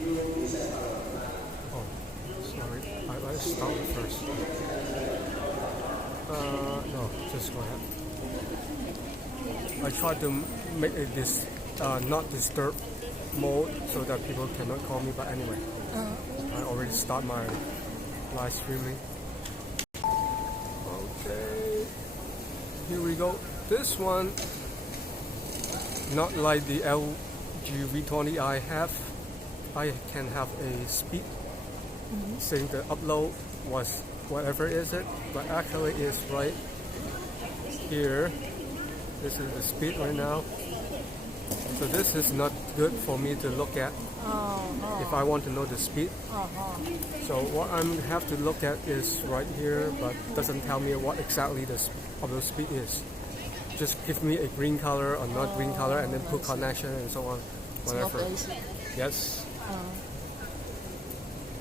Oh, sorry. Let's start first. No, just go ahead. I try to make it this not disturb mode so that people cannot call me. But anyway, I already start my live streaming. Okay, here we go. This one, not like the LG V20 I can have a speed saying the upload was whatever is it, but actually it's right here. This is the speed right now. So this is not good for me to look at if I want to know the speed. So what I have to look at is right here, but doesn't tell me what exactly the upload speed is. Just give me a green color or not green color and then put connection and so on, whatever. Yes.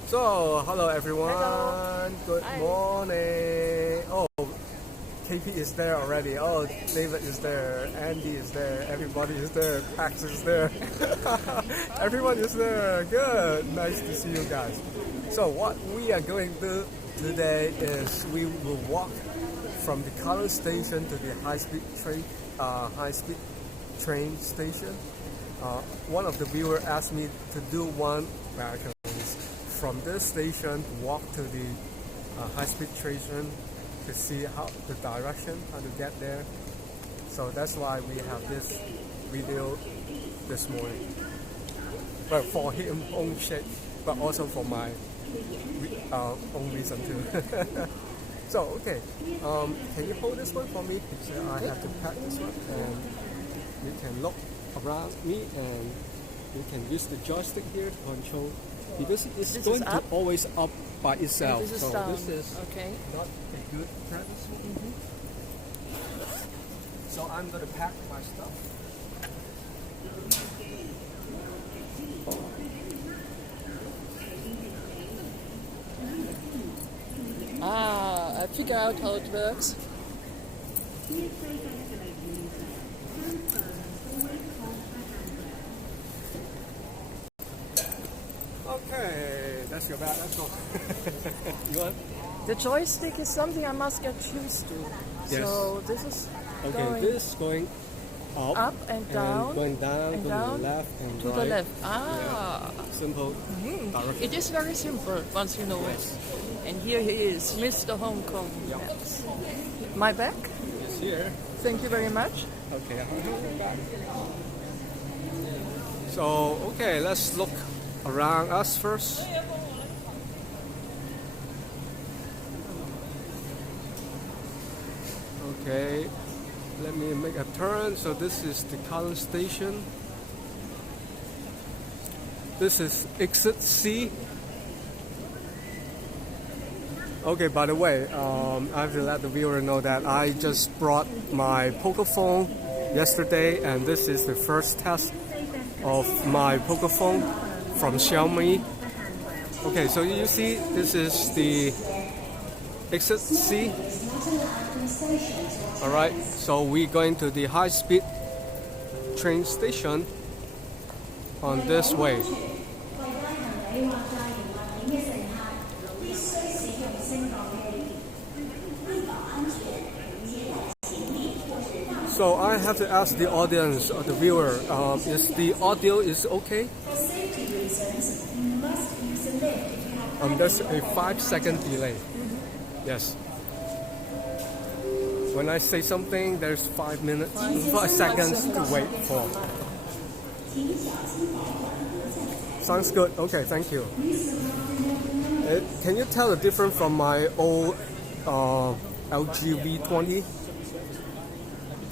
So, hello everyone. Hello. Good morning. Oh, KP is there already. Oh, David is there. Andy is there. Everybody is there. Pax is there. Everyone is there. Good. Nice to see you guys. So, what we are going to do today is we will walk from the Kowloon station to the high-speed train station. One of the viewers asked me to do one. Actually, from this station, walk to the high-speed station to see how the direction, how to get there. So that's why we have this video this morning. But for his own sake, but also for my own reason too. So okay, can you hold this one for me? Because I have to pack this one, and you can look around me, and you can use the joystick here to control. Because it's this going to always up by itself. This is so down. This is okay. Not a good practice. So I'm going to pack my stuff. I figure out how it works. Okay, that's your bag. Let's go. You want? The joystick is something I must get used to. Yes. So this is okay. This is going up and down, and going down, and to down, the left and to right. the left. Yeah. Simple. Direction. It is very simple once you know it. And here he is, Mr. Hong Kong. Yep. My bag? It's here. Thank you very much. Okay, I'll hold it back. So okay, let's look around us first. Okay, let me make a turn. So this is the Kowloon station. This is exit C. Okay, by the way, I have to let the viewer know that I just brought my Pocophone yesterday, and this is the first test of my Pocophone from Xiaomi. Okay, so you see this is the exit C. Alright, so we're going to the high-speed train station on this way. So I have to ask the audience or the viewer, is the audio is okay? There's a 5-second delay. Yes. When I say something, there's 5 seconds to wait for. Sounds good. Okay, thank you. Can you tell the difference from my old LG V20?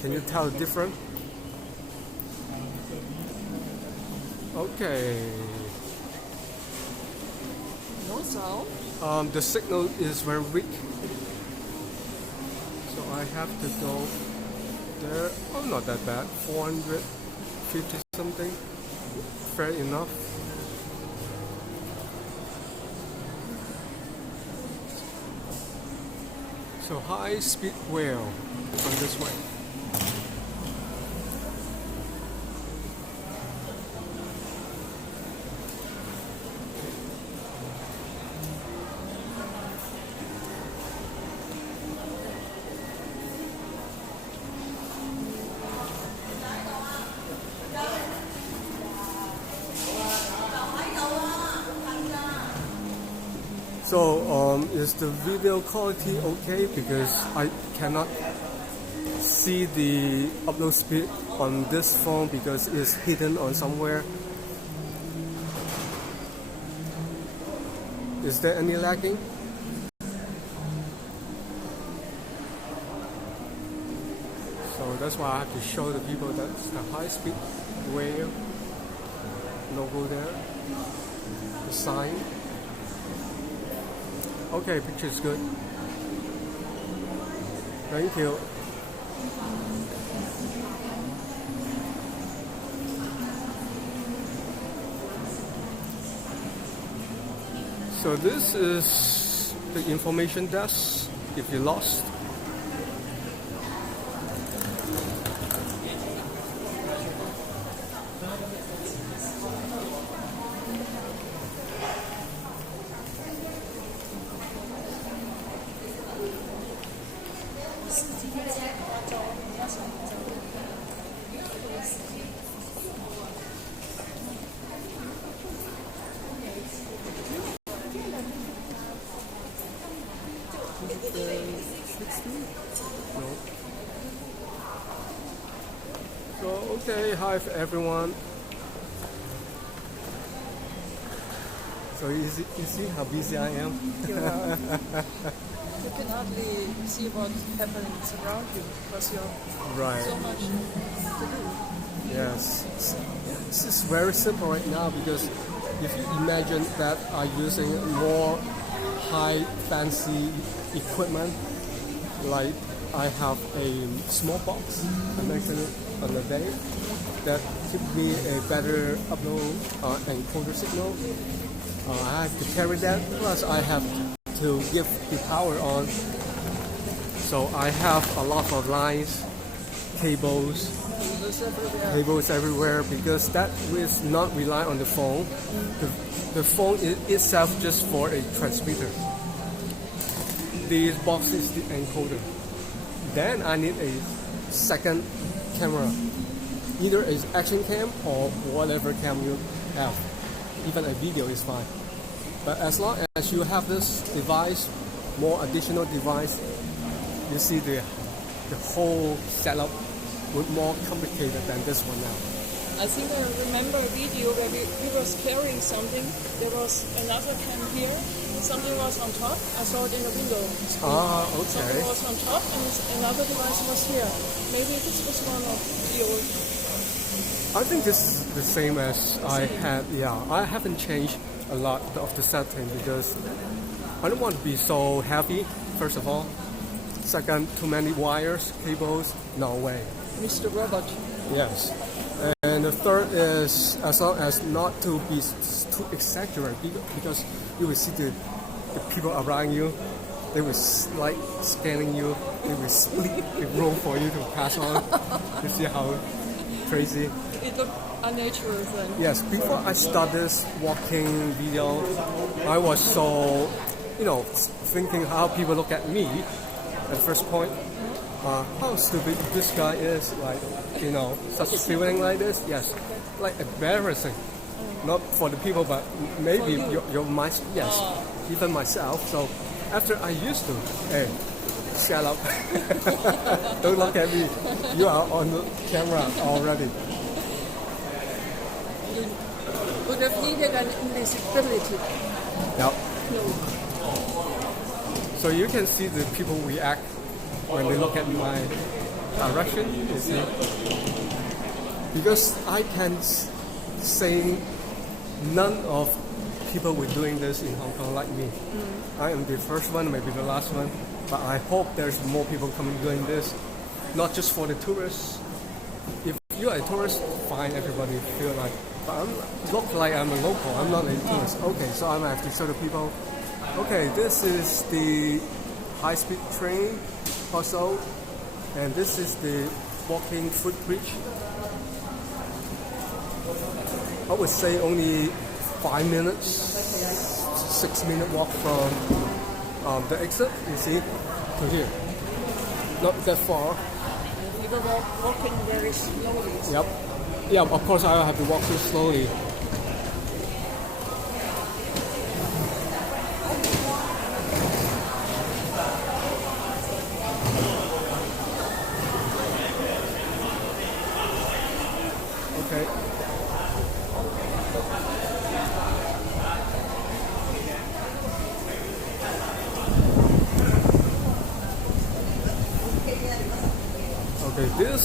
Can you tell the difference? Okay. No sound? The signal is very weak. So I have to go there. Oh, not that bad. 450 something. Fair enough. So high speed rail on this way. So is the video quality okay? Because I cannot see the upload speed on this phone because it's hidden on somewhere. Is there any lagging? So that's why I have to show the people that's the high speed wave logo there, the sign. Okay, picture is good. Thank you. So this is the information desk if you lost. So okay, hi everyone. So you see how busy I am? Yeah. You can hardly see what's happening around you because you're Right. so much to do. Yes. This is very simple right now because if you imagine that I'm using more high fancy equipment, like I have a small box, I mentioned it on the day, that give me a better upload encoder signal. I have to carry that, plus I have to give the power on. So I have a lot of lines, cables everywhere because that is not rely on the phone. The phone itself just for a transmitter. This box is the encoder. Then I need a second camera, either an action cam or whatever cam you have. Even a video is fine. But as long as you have this device, more additional device, you see the whole setup would more complicated than this one now. I think I remember a video where we was carrying something. There was another cam here. Something was on top. I saw it in the window. Okay. Something was on top and another device was here. Maybe this was one of the old. I think this is the same as I had. Yeah, I haven't changed a lot of the setting because I don't want to be so heavy, first of all. Second, too many wires, cables, no way. Mr. Robot. Yes. And the third is as long as not to be too exaggerated because you will see the people around you, they will like scanning you, they will split the road for you to pass on. You see how crazy? It looked unnatural then. Yes, before I start this walking video, I was so, thinking how people look at me at first point. How stupid this guy is, like, such a feeling like this. Yes, like embarrassing. Not for the people, but maybe even myself. So after I used to, hey, shut up. Don't look at me. You are on the camera already. You would have needed an invisibility. Yep. So you can see the people react when they look at my direction, you see. Because I can say none of people were doing this in Hong Kong like me. I am the first one, maybe the last one, but I hope there's more people coming doing this, not just for the tourists. If you're a tourist, fine, everybody feel like, but I look like I'm a local, I'm not a tourist. Okay, so I'm gonna have to show the people. Okay, this is the high-speed train also, and this is the walking footbridge. I would say only 5 minutes, 6-minute walk from the exit, you see, to here. Not that far. You were walking very slowly. Yep. Yeah, of course I have to walk too slowly.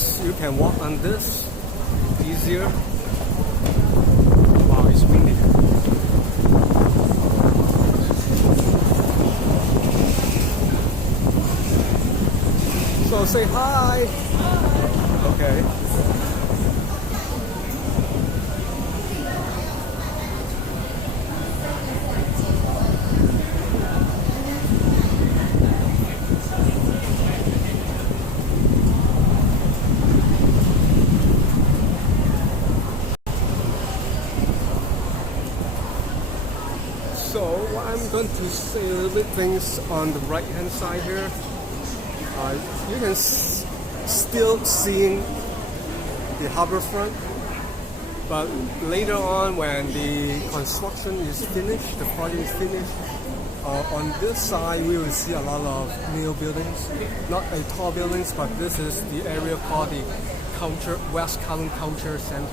this, you can walk on this easier. Wow, it's windy. So say hi. Hi. Okay. So I'm going to say a little bit things on the right hand side here. You can still see the harbor front, but later on when the construction is finished, the project is finished, on this side we will see a lot of new buildings. Not a tall buildings, but this is the area called the West Kowloon Culture Center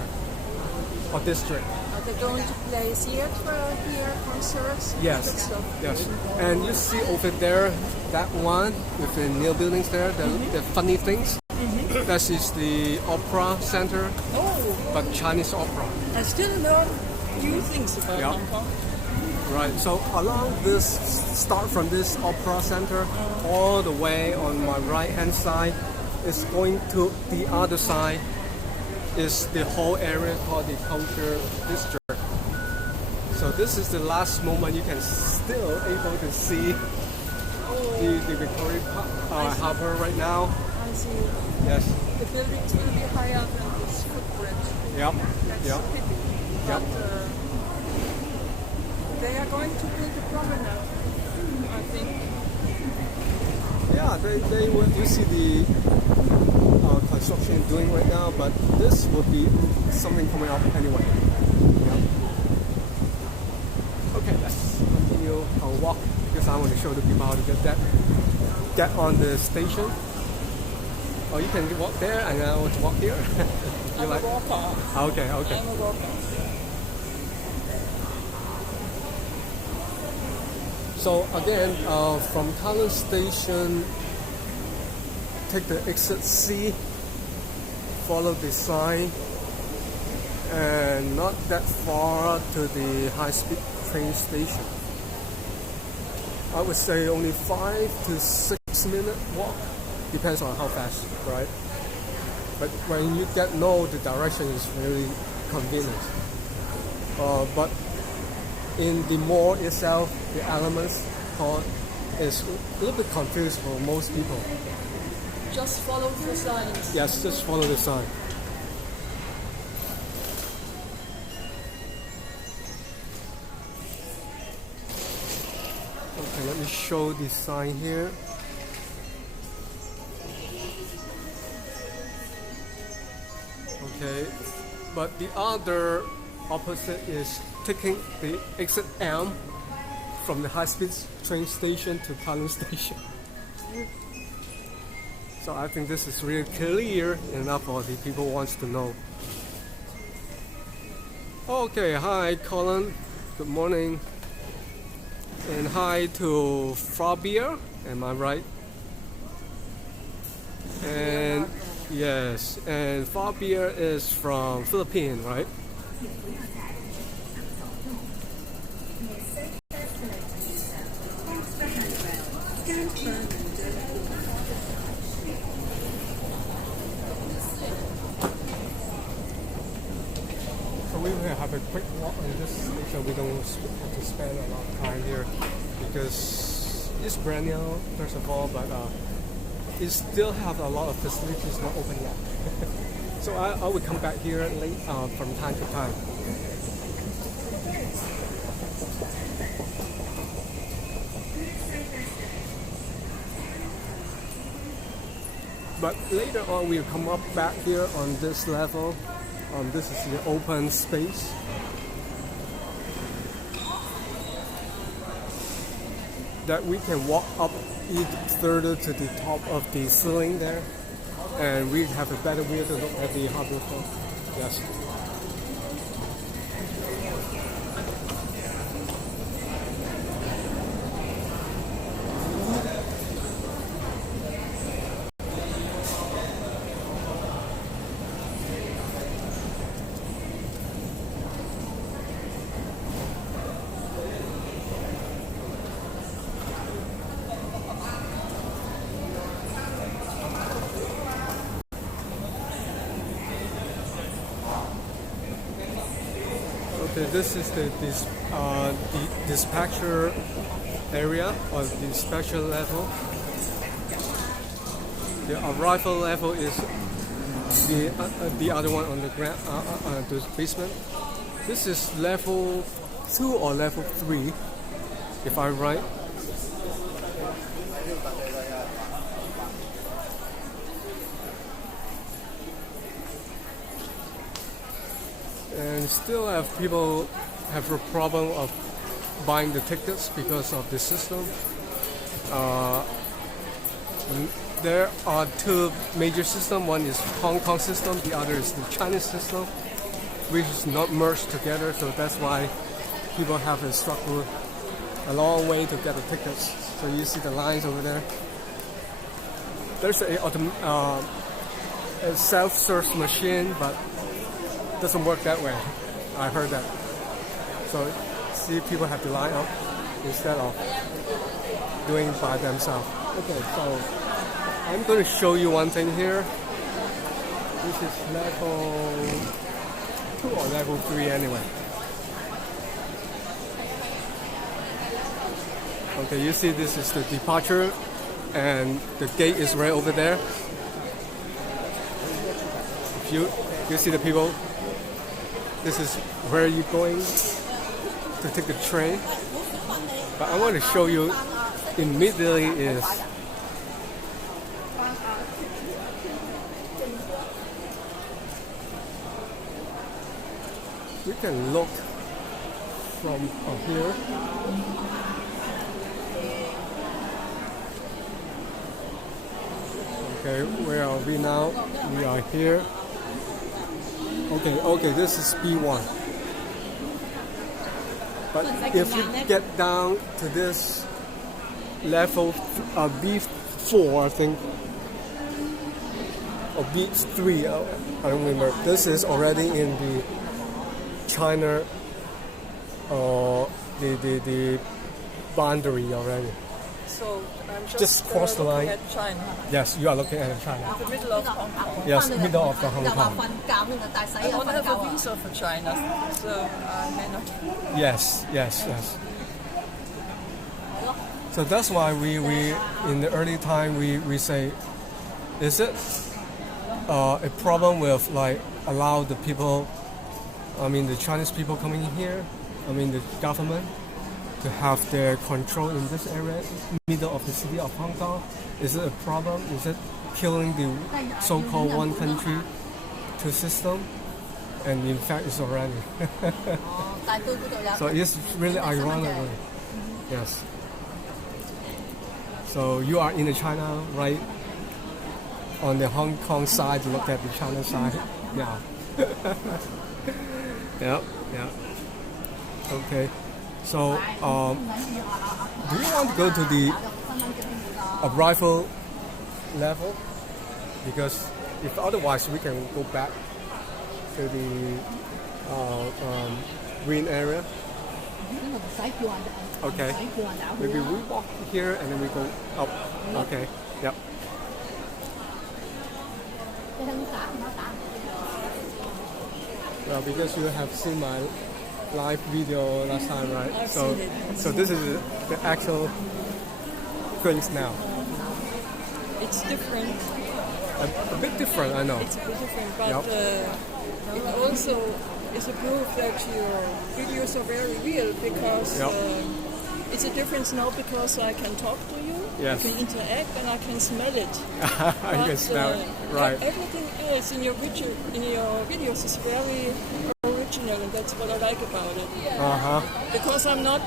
or District. Are they going to play theater here, concerts? Yes, yes. And you see over there, that one with the new buildings there, the funny things. That is the opera center, but Chinese opera. I still learn new things about Hong Kong. Right, so along this, start from this opera center, all the way on my right hand side, is going to the other side, is the whole area called the Culture District. So this is the last moment you can still able to see the Victoria Harbour right now. I see. Yes. The buildings will be higher than this footbridge. Yep. That's Yep. a pity. Yep. But they are going to build a promenade, I think. Yeah, they will. You see the construction doing right now, but this will be something coming up anyway. Yep. Okay, let's continue our walk because I want to show the people how to get on the station. Or you can walk there and I want to walk here. I'm a walker. Okay. I'm a walker. So again, from Kowloon Station, take the exit C, follow the sign, and not that far to the high-speed train station. I would say only 5 to 6 minute walk, depends on how fast, right? But when you know the direction is really convenient. But in the mall itself, the elements part is a little bit confused for most people. Just follow the signs. Yes, just follow the sign. Okay, let me show the sign here. Okay, but the other opposite is taking the exit M from the high-speed train station to Kowloon Station. So I think this is really clear enough for the people who wants to know. Okay, hi Colin, good morning. And hi to Frabia, am I right? And yes, and Frabia is from Philippines, right? So we will have a quick walk on this station. We don't have to spend a lot of time here because it's brand new, first of all, but it still have a lot of facilities not open yet. So I will come back here late from time to time. But later on we'll come up back here on this level. This is the open space. That we can walk up even further to the top of the ceiling there. And we have a better view to look at the harbor front. Yes. This is the dispatcher area or the dispatcher level. The arrival level is the other one on the ground, the basement. This is level 2 or level 3, if I'm right. And still have people have a problem of buying the tickets because of the system. There are two major systems. One is Hong Kong system, the other is the Chinese system, which is not merged together. So that's why people have a struggle a long way to get the tickets. So you see the lines over there. There's a self-serve machine, but doesn't work that way. I heard that. So see, people have to line up instead of doing it by themselves. Okay, so I'm going to show you one thing here. This is level 2 or level 3 anyway. Okay, you see this is the departure and the gate is right over there. If you see the people, this is where you're going to take the train. But I want to show you immediately is we can look from up here. Okay, where are we now? We are here. Okay, this is B1. But if you get down to this level B4, I think, or B3, I don't remember. This is already in the China, the boundary already. So I'm Just cross the line. at China. Yes, you are looking at China. The middle of Hong Kong. Yes, middle of the Hong Kong. I don't have a visa for China, so I may not. Yes. So that's why we in the early time we say, is it a problem with like allow the people, I mean the Chinese people coming in here, I mean the government, to have their control in this area, middle of the city of Hong Kong? Is it a problem? Is it killing the so-called one country, two system? And in fact, it's already. So it's really ironic. Yes. So you are in the China, right? On the Hong Kong side, look at the China side now. Yeah. Okay. So, do you want to go to the arrival level? Because if otherwise, we can go back to the green area. Okay. Maybe we walk here and then we go up. Okay. Yep. Well, because you have seen my live video last time, right? I've seen it. So this is the actual things now. It's different. A bit different, I know. It's a bit different, but Yep. It also is a proof that your videos are very real because Yep. it's a difference now because I can talk to you, Yes. I can interact, and I can smell it. I can smell it. Right. Everything else in your videos is very original, and that's what I like about it. Because I'm not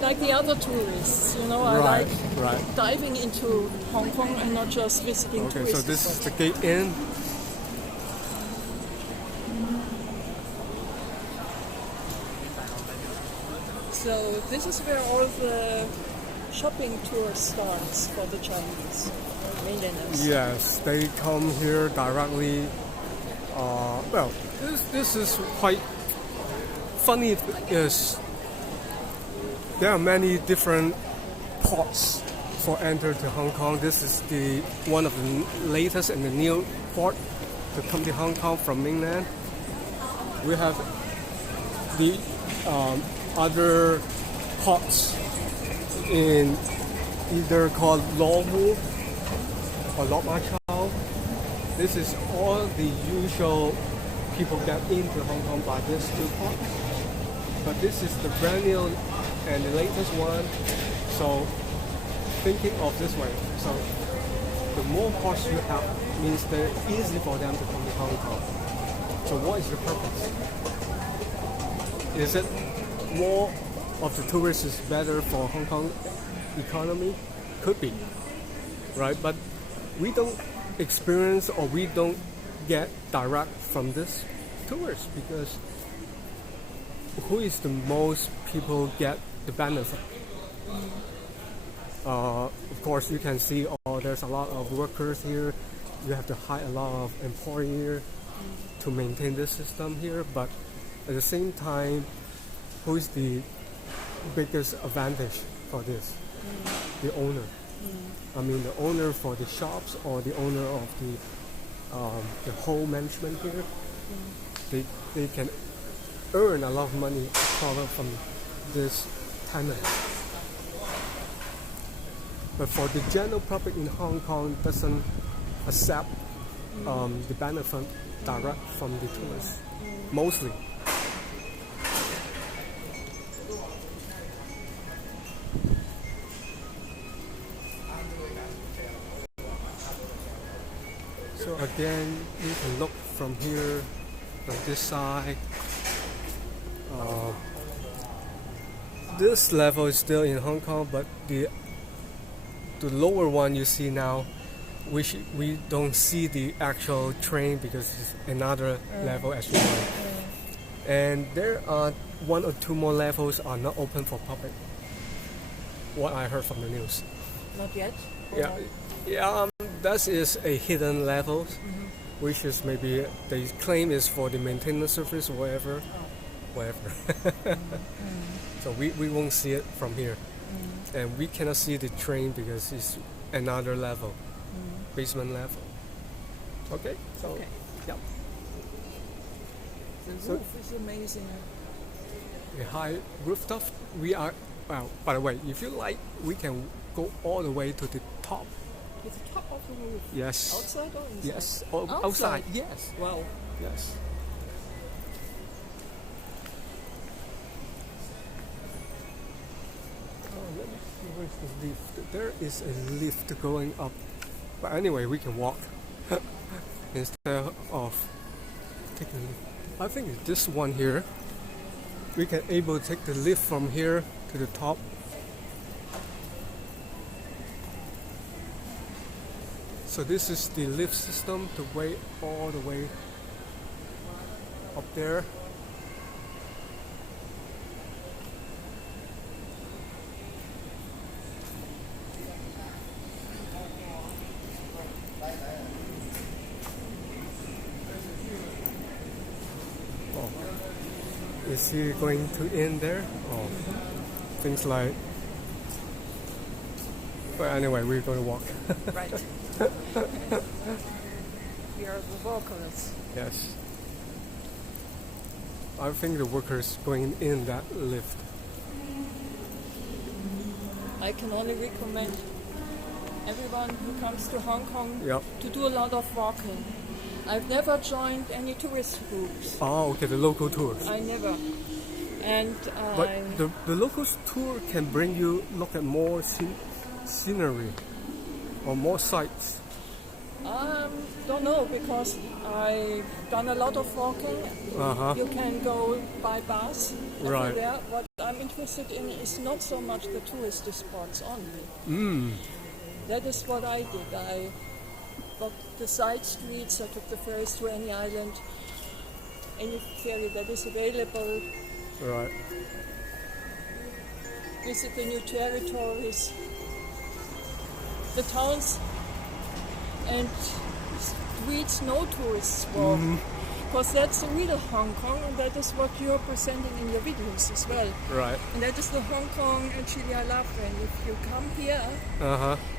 like the other tourists, I Right. like diving into Hong Kong and not just visiting Okay, tourist so this is spots. the gate in. So this is where all the shopping tour starts for the Chinese mainlanders. Yes, they come here directly. Well, this is quite funny. Is there are many different ports for enter to Hong Kong. This is the one of the latest and the new port to come to Hong Kong from mainland. We have the other pots in either called Longwu or Lok Ma Chau. This is all the usual people get into Hong Kong by these two pots. But this is the brand new and the latest one. So thinking of this way. So the more pots you have means that it's easy for them to come to Hong Kong. So what is the purpose? Is it more of the tourists is better for Hong Kong economy? Could be, right? But we don't experience or we don't get direct from this tourists because who is the most people get the benefit? Of course, you can see there's a lot of workers here. You have to hire a lot of employees here to maintain this system here. But at the same time, who is the biggest advantage for this? The owner. I mean, the owner for the shops or the owner of the whole management here. They can earn a lot of money from this tenant. But for the general public in Hong Kong doesn't accept the benefit direct from the tourists, mostly. So again, you can look from here, from this side. This level is still in Hong Kong, but the lower one you see now, we don't see the actual train because it's another level as well. And there are 1 or 2 more levels are not open for public. What I heard from the news. Not yet? Yeah. That is a hidden level, which is maybe they claim is for the maintenance service or whatever. So we won't see it from here. And we cannot see the train because it's another level, basement level. Okay, so yeah. The roof is amazing. The high rooftop. We are by the way, if you like, we can go all the way to the top. To the top of the roof. Yes. Outside or inside? Yes. Outside. Yes. Wow. Yes. Let me see where's the lift. There is a lift going up. But anyway, we can walk instead of taking the lift. I think this one here, we can able to take the lift from here to the top. So this is the lift system, the way all the way up there. Is he going to end there? Things like. But anyway, we're going to walk. Right. We are the walkers. Yes. I think the workers going in that lift. I can only recommend everyone who comes to Hong Kong to do a lot of walking. I've never joined any tourist groups. Oh, okay, the local tours. I never. And but the local tour can bring you look at more scenery or more sights. Don't know because I've done a lot of walking. You can go by bus. Right. There. What I'm interested in is not so much the tourist spots only. That is what I did. I walked the side streets. I took the ferries to any island, any ferry that is available. Right. Visit the new territories, the towns and streets no tourists walk. Because that's the real Hong Kong, and that is what you're presenting in your videos as well. Right. And that is the Hong Kong actually I love. And if you come here,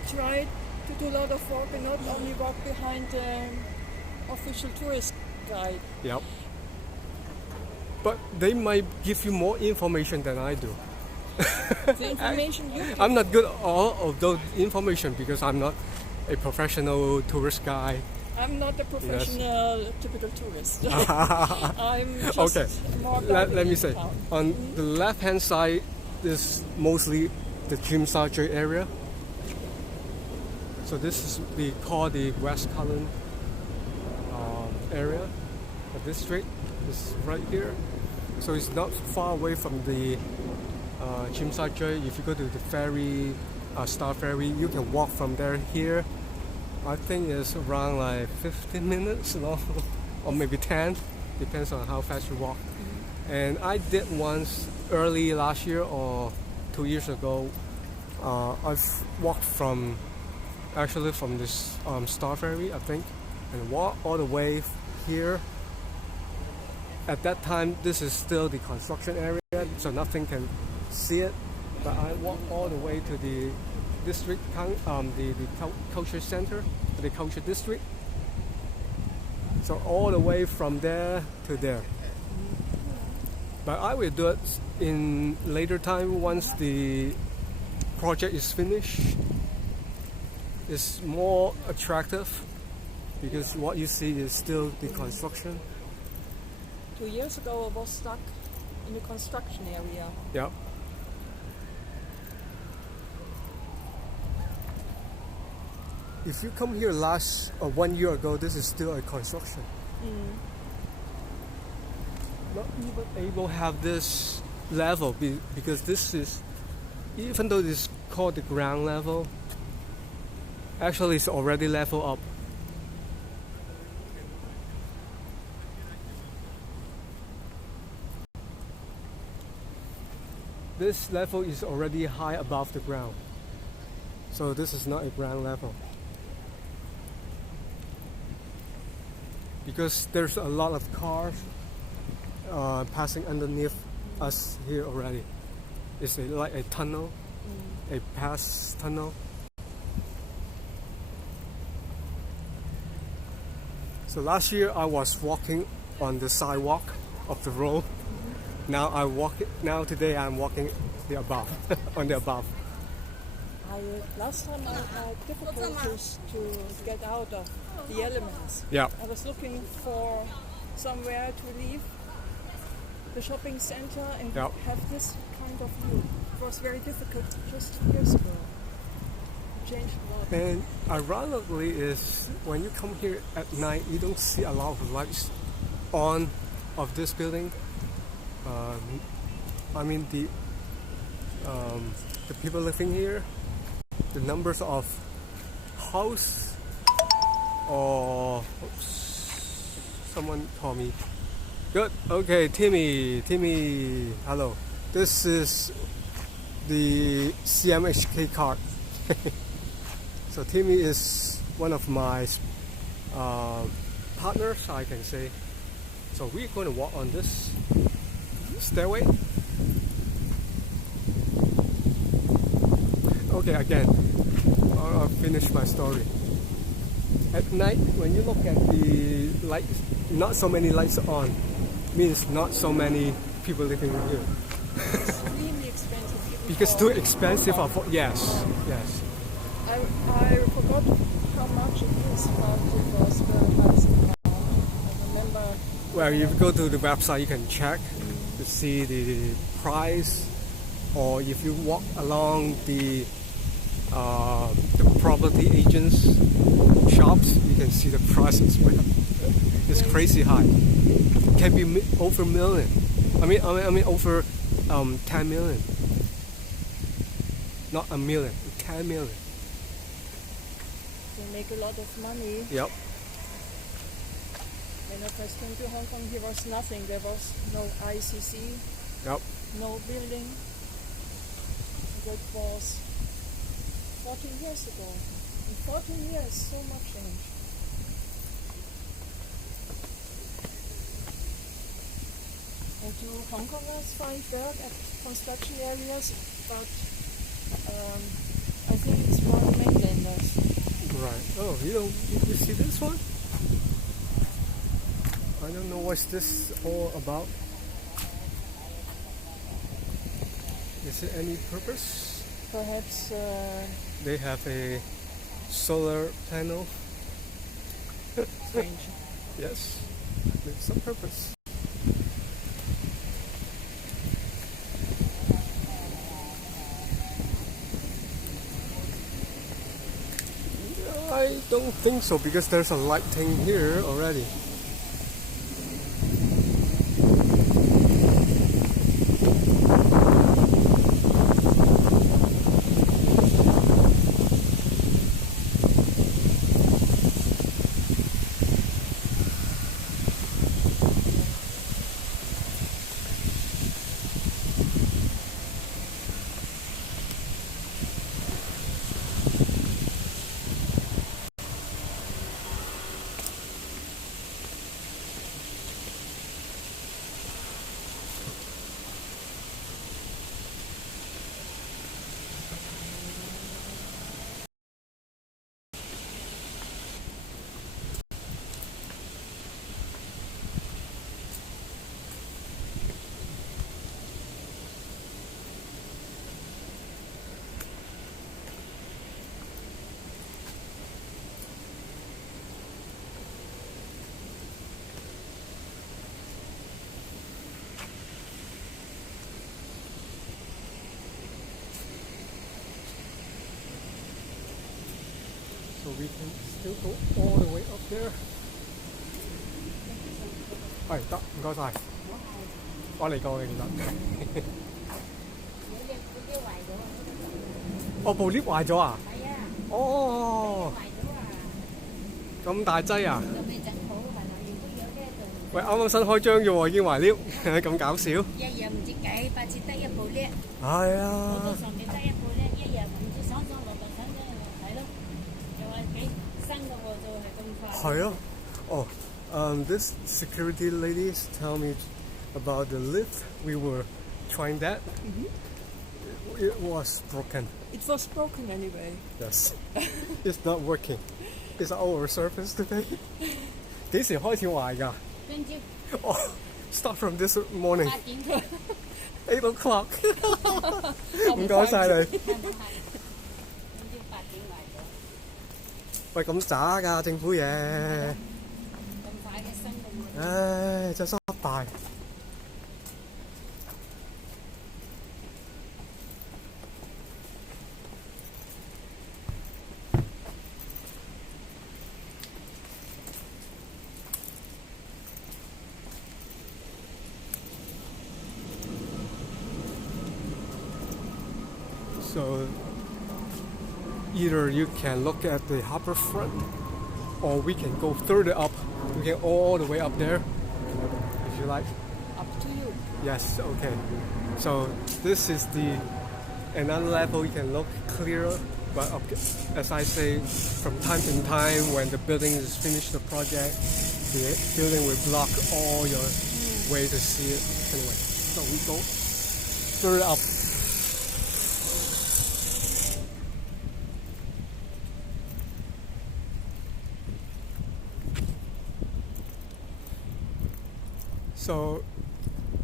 try to do a lot of walking, not only walk behind the official tourist guide. Yep. But they might give you more information than I do. The information you I'm not good at all of those information because I'm not a professional tourist guide. I'm not a professional typical tourist. I'm just Okay. more Let me say, town. on the left-hand side is mostly the Tsim Sha Tsui area. So this is called the West Kowloon area. The district is right here. So it's not far away from the Tsim Sha Tsui. If you go to the ferry, Star Ferry, you can walk from there here. I think it's around like 15 minutes long, or maybe 10, depends on how fast you walk. And I did once early last year or 2 years ago. I've walked from this Star Ferry, I think, and walked all the way here. At that time, this is still the construction area, so nothing can see it. But I walked all the way to the district, the culture center, the culture district. So all the way from there to there. But I will do it in later time once the project is finished. It's more attractive because what you see is still the construction. 2 years ago, I was stuck in the construction area. Yeah. If you come here 1 year ago, this is still a construction. Not even able to have this level because this is, even though it's called the ground level, actually it's already level up. This level is already high above the ground. So this is not a ground level. Because there's a lot of cars passing underneath us here already. It's like a tunnel, a pass tunnel. So last year I was walking on the sidewalk of the road. Now today I'm walking the above, on the above. Last time I had difficulties to get out of the elements. Yeah. I was looking for somewhere to leave the shopping center and have this kind of view. It was very difficult just 2 years ago. Changed a lot. And ironically is when you come here at night, you don't see a lot of lights on of this building. I mean the people living here, the numbers of house or someone call me. Good. Okay, Timmy, hello. This is the CMHK card. So Timmy is one of my partners, I can say. So we're going to walk on this stairway. Okay, again, I'll finish my story. At night, when you look at the lights, not so many lights on, means not so many people living here. Extremely expensive. Because too expensive. Yes. I forgot how much it is, but it was very nice amount. I remember. Well, if you go to the website, you can check to see the price, or if you walk along the property agents' shops, you can see the price as well. It's crazy high. It can be over million. I mean over 10 million. Not a million, 10 million. They make a lot of money. Yep. When I first came to Hong Kong, there was nothing. There was no ICC, Yep. no building. That was 14 years ago. In 14 years, so much changed. And do Hong Kongers find work at construction areas, but I think it's more mainlanders. Right. Oh, you see this one? I don't know what's this all about. Is it any purpose? Perhaps They have a solar panel. strange. Yes, with some purpose. I don't think so because there's a lighting here already. So we can still go all the way up there. 係得，唔該晒。我嚟過嘅其實。哦，部 lift 壞咗啊？係啊。哦。咁大劑啊？喂，啱啱新開張啫喎，已經壞 lift， 咁搞笑。一日唔知幾百次得一部 lift。係啊。好多上面得一部 lift， 一日唔知上落上係咯，又話幾新嘅喎，就係咁快。係啊。哦。This security ladies tell me about the lift. We were trying that. It was broken. It was broken anyway. Yes. It's not working. It's our service today. 幾時開始壞㗎？跟住哦 ，start from this morning. 8點 8 o'clock. 唔該晒你。跟住8點壞咗。喂，咁渣㗎政府嘢。唉，真失敗。So either you can look at the harbor front, or we can go further up. We can all the way up there, if you like. Up to you. Yes, okay. So this is the another level. You can look clearer, but as I say, from time to time, when the building is finished, the project, the building will block all your way to see it. Anyway, so we go further up. So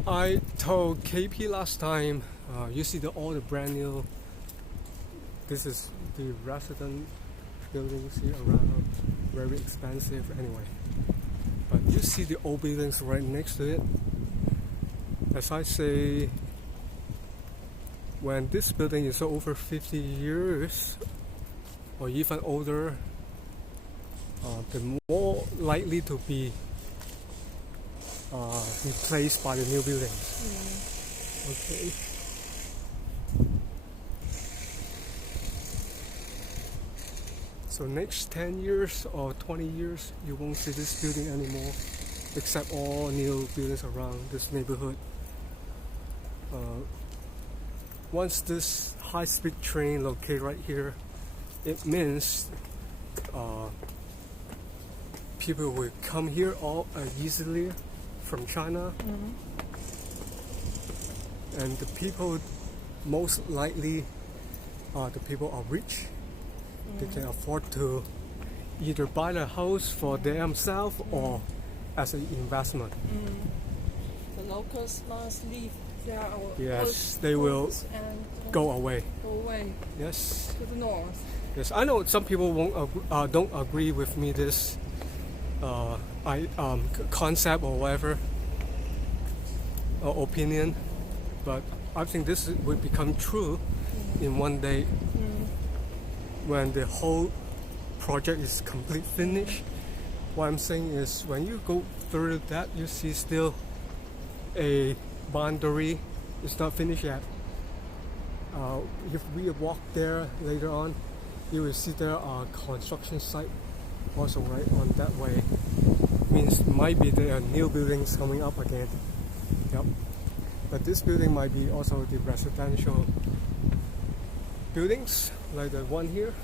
I told KP last time, you see all the brand new, this is the resident buildings here around, very expensive anyway. But you see the old buildings right next to it. As I say, when this building is over 50 years or even older, the more likely to be replaced by the new buildings. Okay. So next 10 years or 20 years, you won't see this building anymore, except all new buildings around this neighborhood. Once this high-speed train located right here, it means people will come here all easily from China, and the people most likely the people are rich. They can afford to either buy the house for themselves or as an investment. The locals must leave their Yes, they will. And go away. Go away Yes. to the north. Yes, I know some people don't agree with me this concept or whatever opinion, but I think this will become true in one day when the whole project is complete finished. What I'm saying is when you go through that, you see still a boundary. It's not finished yet. If we walk there later on, you will see there are construction site also right on that way. Means might be there are new buildings coming up again. Yep. But this building might be also the residential buildings like the one here.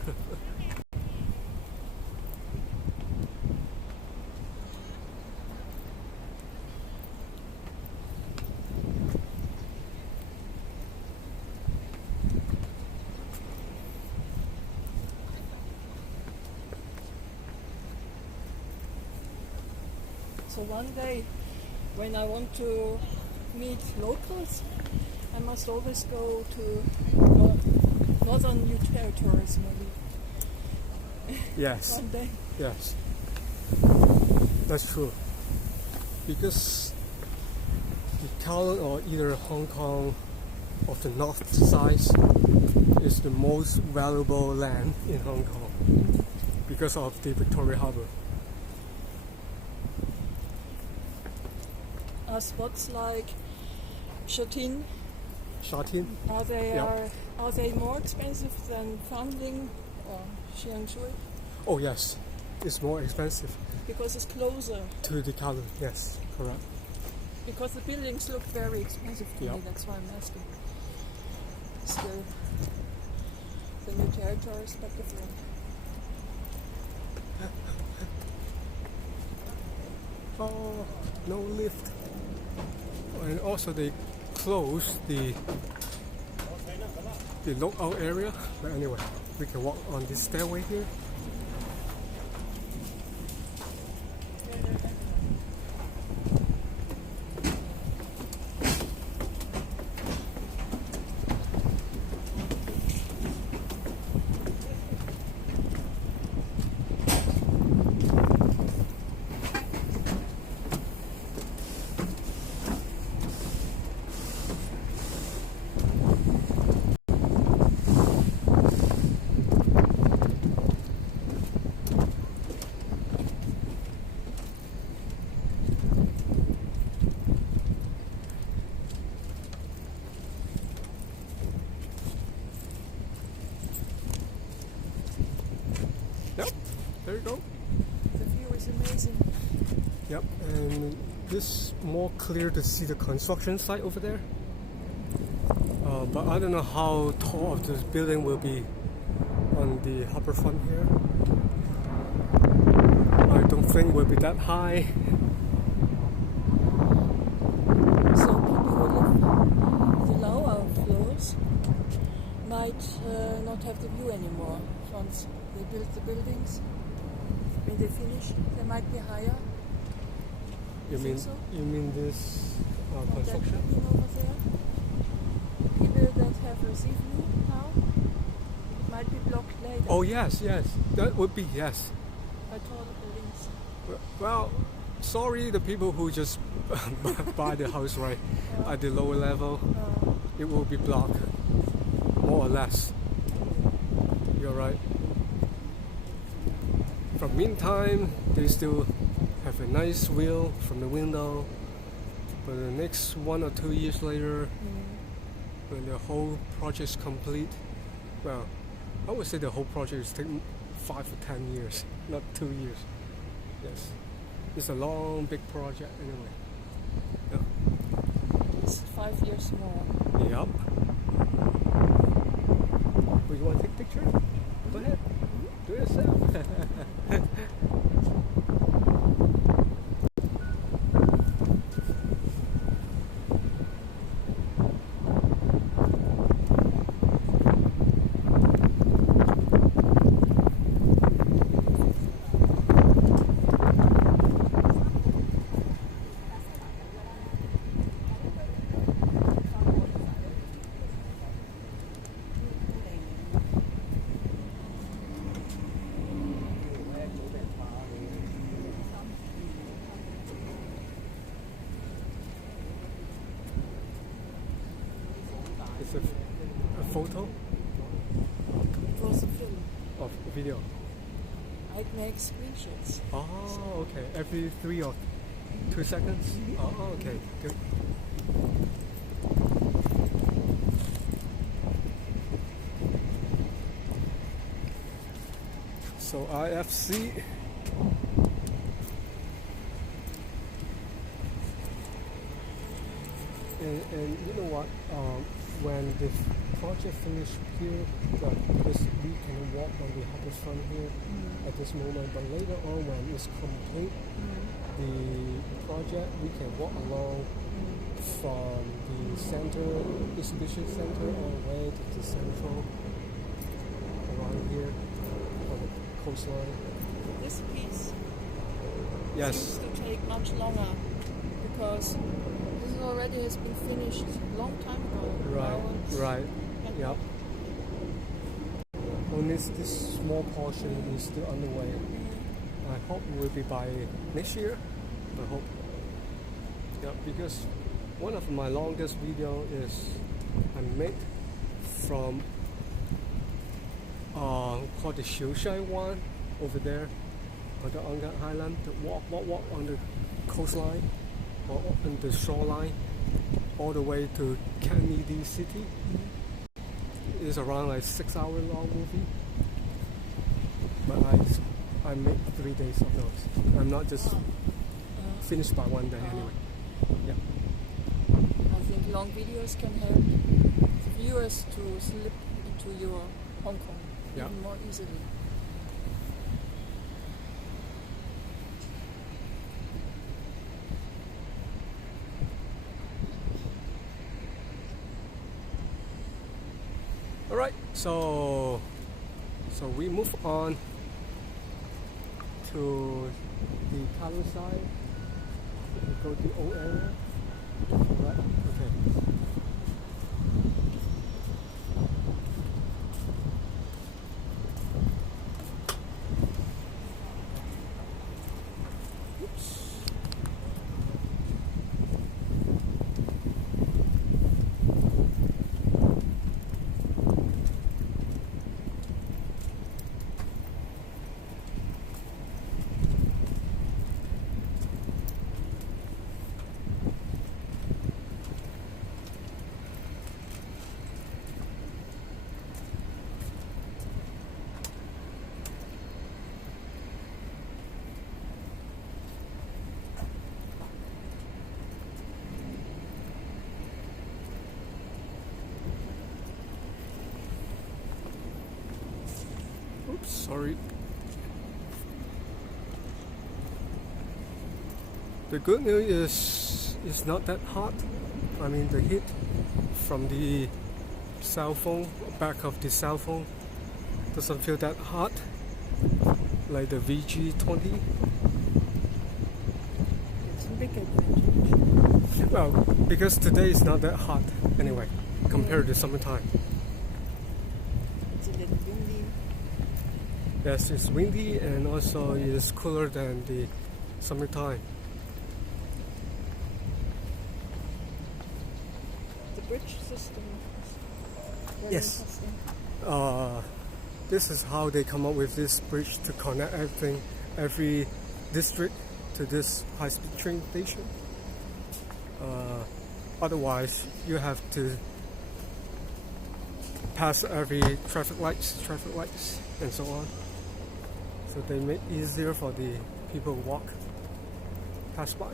So one day, when I want to meet locals, I must always go to northern new territories, maybe. Yes. One day. Yes. That's true. Because the Kowloon or either Hong Kong of the north side is the most valuable land in Hong Kong because of the Victoria Harbour. Are spots like Shatin, Shatin? are they more expensive than Fanling or Xiangshui? Oh yes, it's more expensive Because it's closer. to the Kowloon. Yes, correct. Because the buildings look very expensive to Yep. me, that's why I'm asking. Still, the new territory is but different. Oh, no lift. And also they closed the lookout area. But anyway, we can walk on this stairway here. Yep, there you go. The view is amazing. Yep, and this more clear to see the construction site over there. But I don't know how tall of this building will be on the harbour front here. I don't think it will be that high. So people who live in the lower floors might not have the view anymore once they build the buildings. When they finish, they might be higher. You Think mean so? you mean this On that construction? building over there. People that have received view now, it might be blocked later Oh yes, yes, that would be yes. by taller buildings. Well, sorry, the people who just buy the house right at the lower level, it will be blocked, more or less. You're right. From meantime, they still have a nice view from the window. But the next 1 or 2 years later, when the whole project is complete, well, I would say the whole project is taking 5 or 10 years, not 2 years. Yes, it's a long, big project anyway. It's 5 years more. Yup. Well, you want to take a picture? Go ahead. Do it yourself. It's a photo It was a film. of a video. I'd make screenshots. Oh, okay. Every 3 or 2 seconds? Oh, okay. Good. So IFC. And you know what? When the project finished here, because we can walk on the harbourfront here at this moment, but later on when it's complete, the project, we can walk along from the center, exhibition center, all the way to the central, around here, on the coastline. This piece Yes. seems to take much longer because this already has been finished a long time ago. Right, Now it's- right. Yep. Only this small portion is still underway. I hope it will be by next year. I hope. Yeah, because one of my longest video is I made from called the Xiushai one over there on the Angan Island. The walk on the coastline or on the shoreline all the way to Kennedy City. It's around like 6 hour long movie. But I made 3 days of those. I'm not just finished by one day anyway. Yeah. I think long videos can help the viewers to slip into your Hong Kong Yeah. even more easily. Alright, so we move on to the Kowloon side. We go to the old area. Right, okay. Oops. Oops, sorry. The good news is it's not that hot. I mean the heat from the cell phone, back of the cell phone, doesn't feel that hot like the VG20. It's a big advantage. Well, because today is not that hot anyway, compared to summertime. It's a little windy. Yes, it's windy and also it's cooler than the summertime. The bridge system is very Yes. interesting. This is how they come up with this bridge to connect everything, every district to this high-speed train station. Otherwise, you have to pass every traffic lights, and so on. So they make it easier for the people who walk, pass by.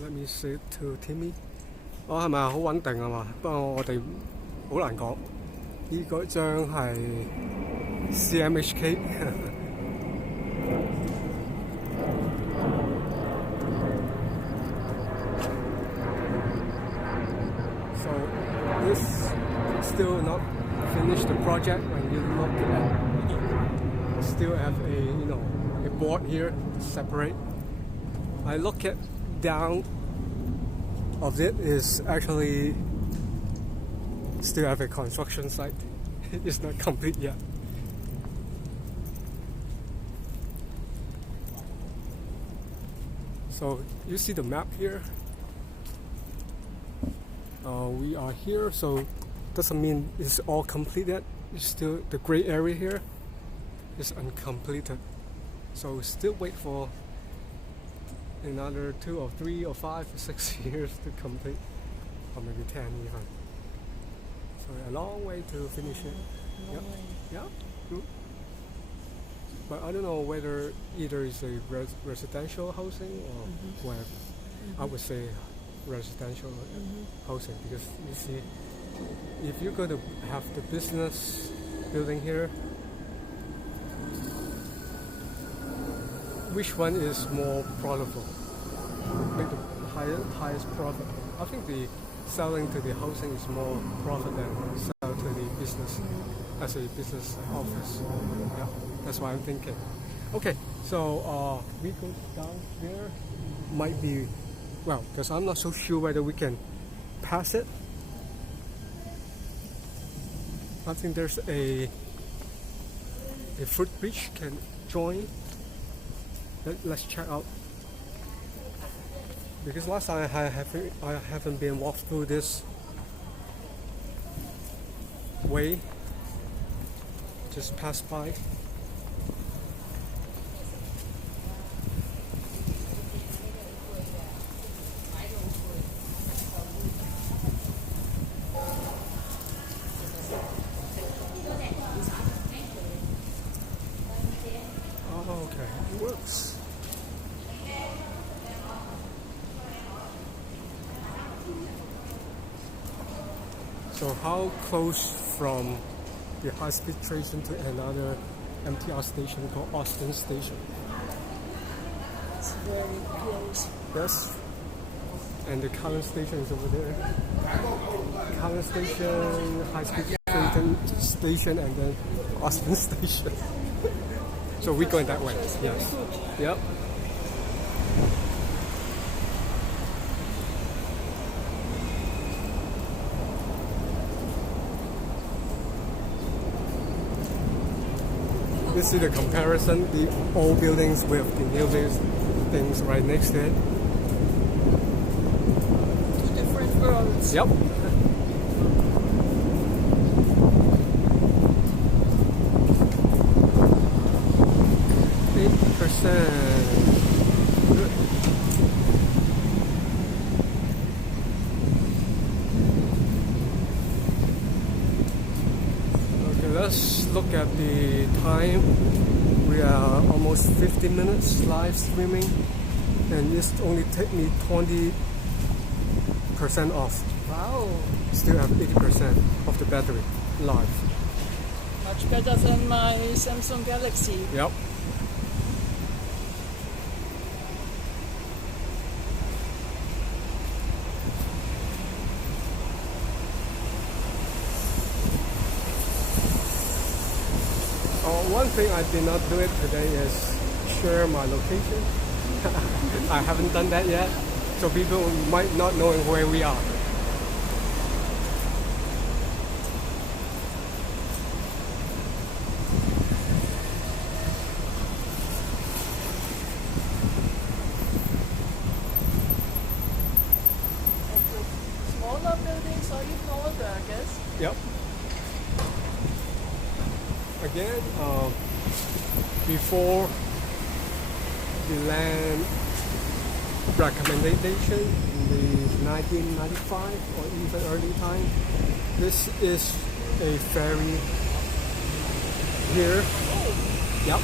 Let me say to Timmy，係咪好穩定啊嘛？不過我哋好難講。呢個張係 CMHK。So this still not finished the project. When you look at, still have a board here to separate. I look at down of it is actually still have a construction site. It's not complete yet. So you see the map here. We are here, so doesn't mean it's all completed. It's still the gray area here is uncompleted. So still wait for another 2 or 3 or 5 or 6 years to complete, or maybe 10 even. So a long way to finish it. Yep. Yeah. True. But I don't know whether either is a residential housing or whatever. I would say residential housing, because you see, if you're going to have the business building here, which one is more profitable? Make the highest profit. I think the selling to the housing is more profit than sell to the business as a business office. Yeah, that's what I'm thinking. Okay, so we go down there. Might be, well, because I'm not so sure whether we can pass it. I think there's a footbridge can join. Let's check out. Because last time I haven't been walked through this way. Just passed by. Oh, okay, it works. So how close from the high-speed station to another MTR station called Austin Station? It's very close. Yes. And the Kowloon station is over there. Kowloon station, high-speed station, and then Austin station. So we're going that way. Yes. Yep. You see the comparison, the old buildings with the new buildings right next to it. Two different worlds. Yep. Good. Okay, let's look at the time. We are almost 50 minutes live streaming, and this only take me 20% off. Wow. Still have 80% of the battery live. Much better than my Samsung Galaxy. Yep. One thing I did not do it today is share my location. I haven't done that yet, so people might not know where we are. And the smaller buildings are even older, I guess. Yep. Again, before the land recommendation in the 1995 or even early time, this is a ferry here. Yep.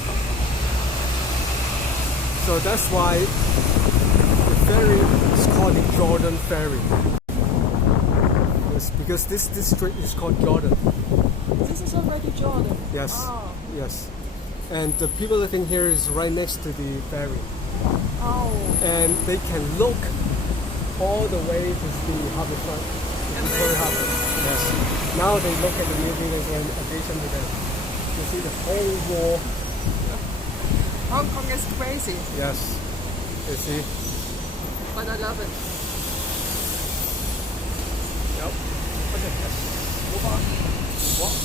So that's why the ferry is called the Jordan Ferry. It's because this district is called Jordan. Yes, Oh. yes. And the people living here is right next to the ferry. Oh. And they can look all the way to the harbourfront, the Victoria Harbour. Yes. Now they look at the new buildings and adjacent to them. You see the whole wall. Hong Kong is crazy, Yes. You see? but I love it. Yep. Okay, let's move on. Walk.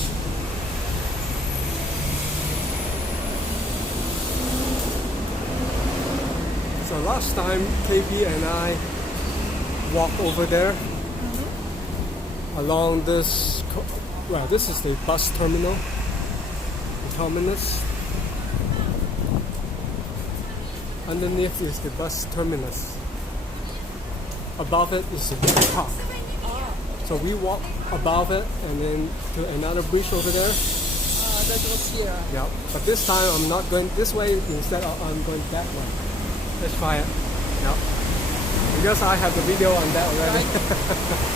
So last time, KB and I walked over there along this. Well, this is the bus terminal, the terminus. Underneath is the bus terminus. Above it is the park. So we walk above it and then to another bridge over there. That was here. Yeah. But this time I'm not going this way. Instead I'm going that way. Let's try it. Yeah. Because I have the video on that already. Right.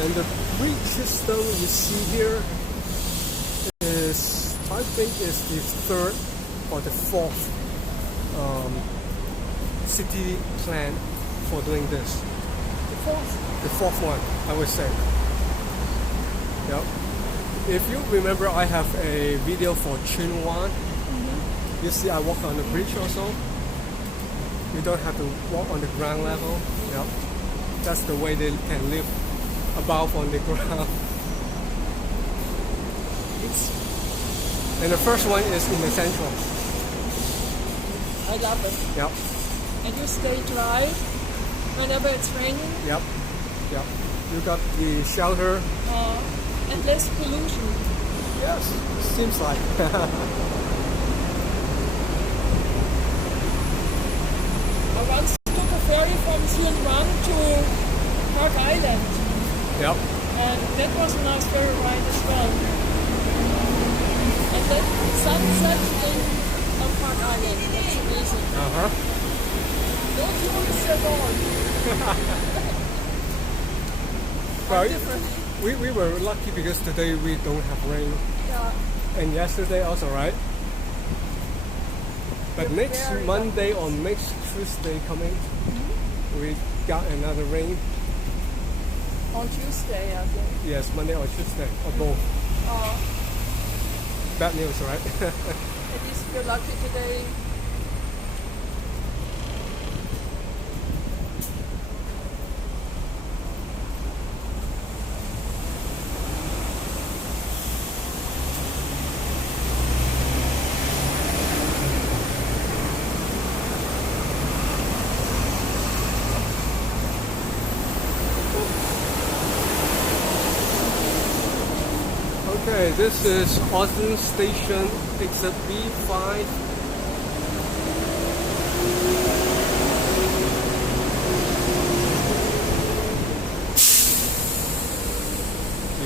And the bridge system you see here is, I think, is the third or the fourth city plan for doing this. The fourth one, I would say. Yep. If you remember, I have a video for Chunwan. You see, I walk on the bridge also. You don't have to walk on the ground level. Yep. That's the way they can live above on the ground. And the first one is in the central. I love it. Yep. And you stay dry whenever it's raining. Yep. Yep. You got the shelter. And less pollution. Yes. Seems like. I once took a ferry from Kowloon to Park Island. Yep. And that was a nice ferry ride as well. And that sunset on Park Island, that's amazing. No tourists at all. Well, Different. we were lucky because today we don't have rain. Yeah. And yesterday also, right? But You're next very Monday or next Tuesday coming, we got another rain. On Tuesday, I think. Yes, Monday or Tuesday, or both. Bad news, right? At least you're lucky today. Okay, this is Austin Station, exit B5.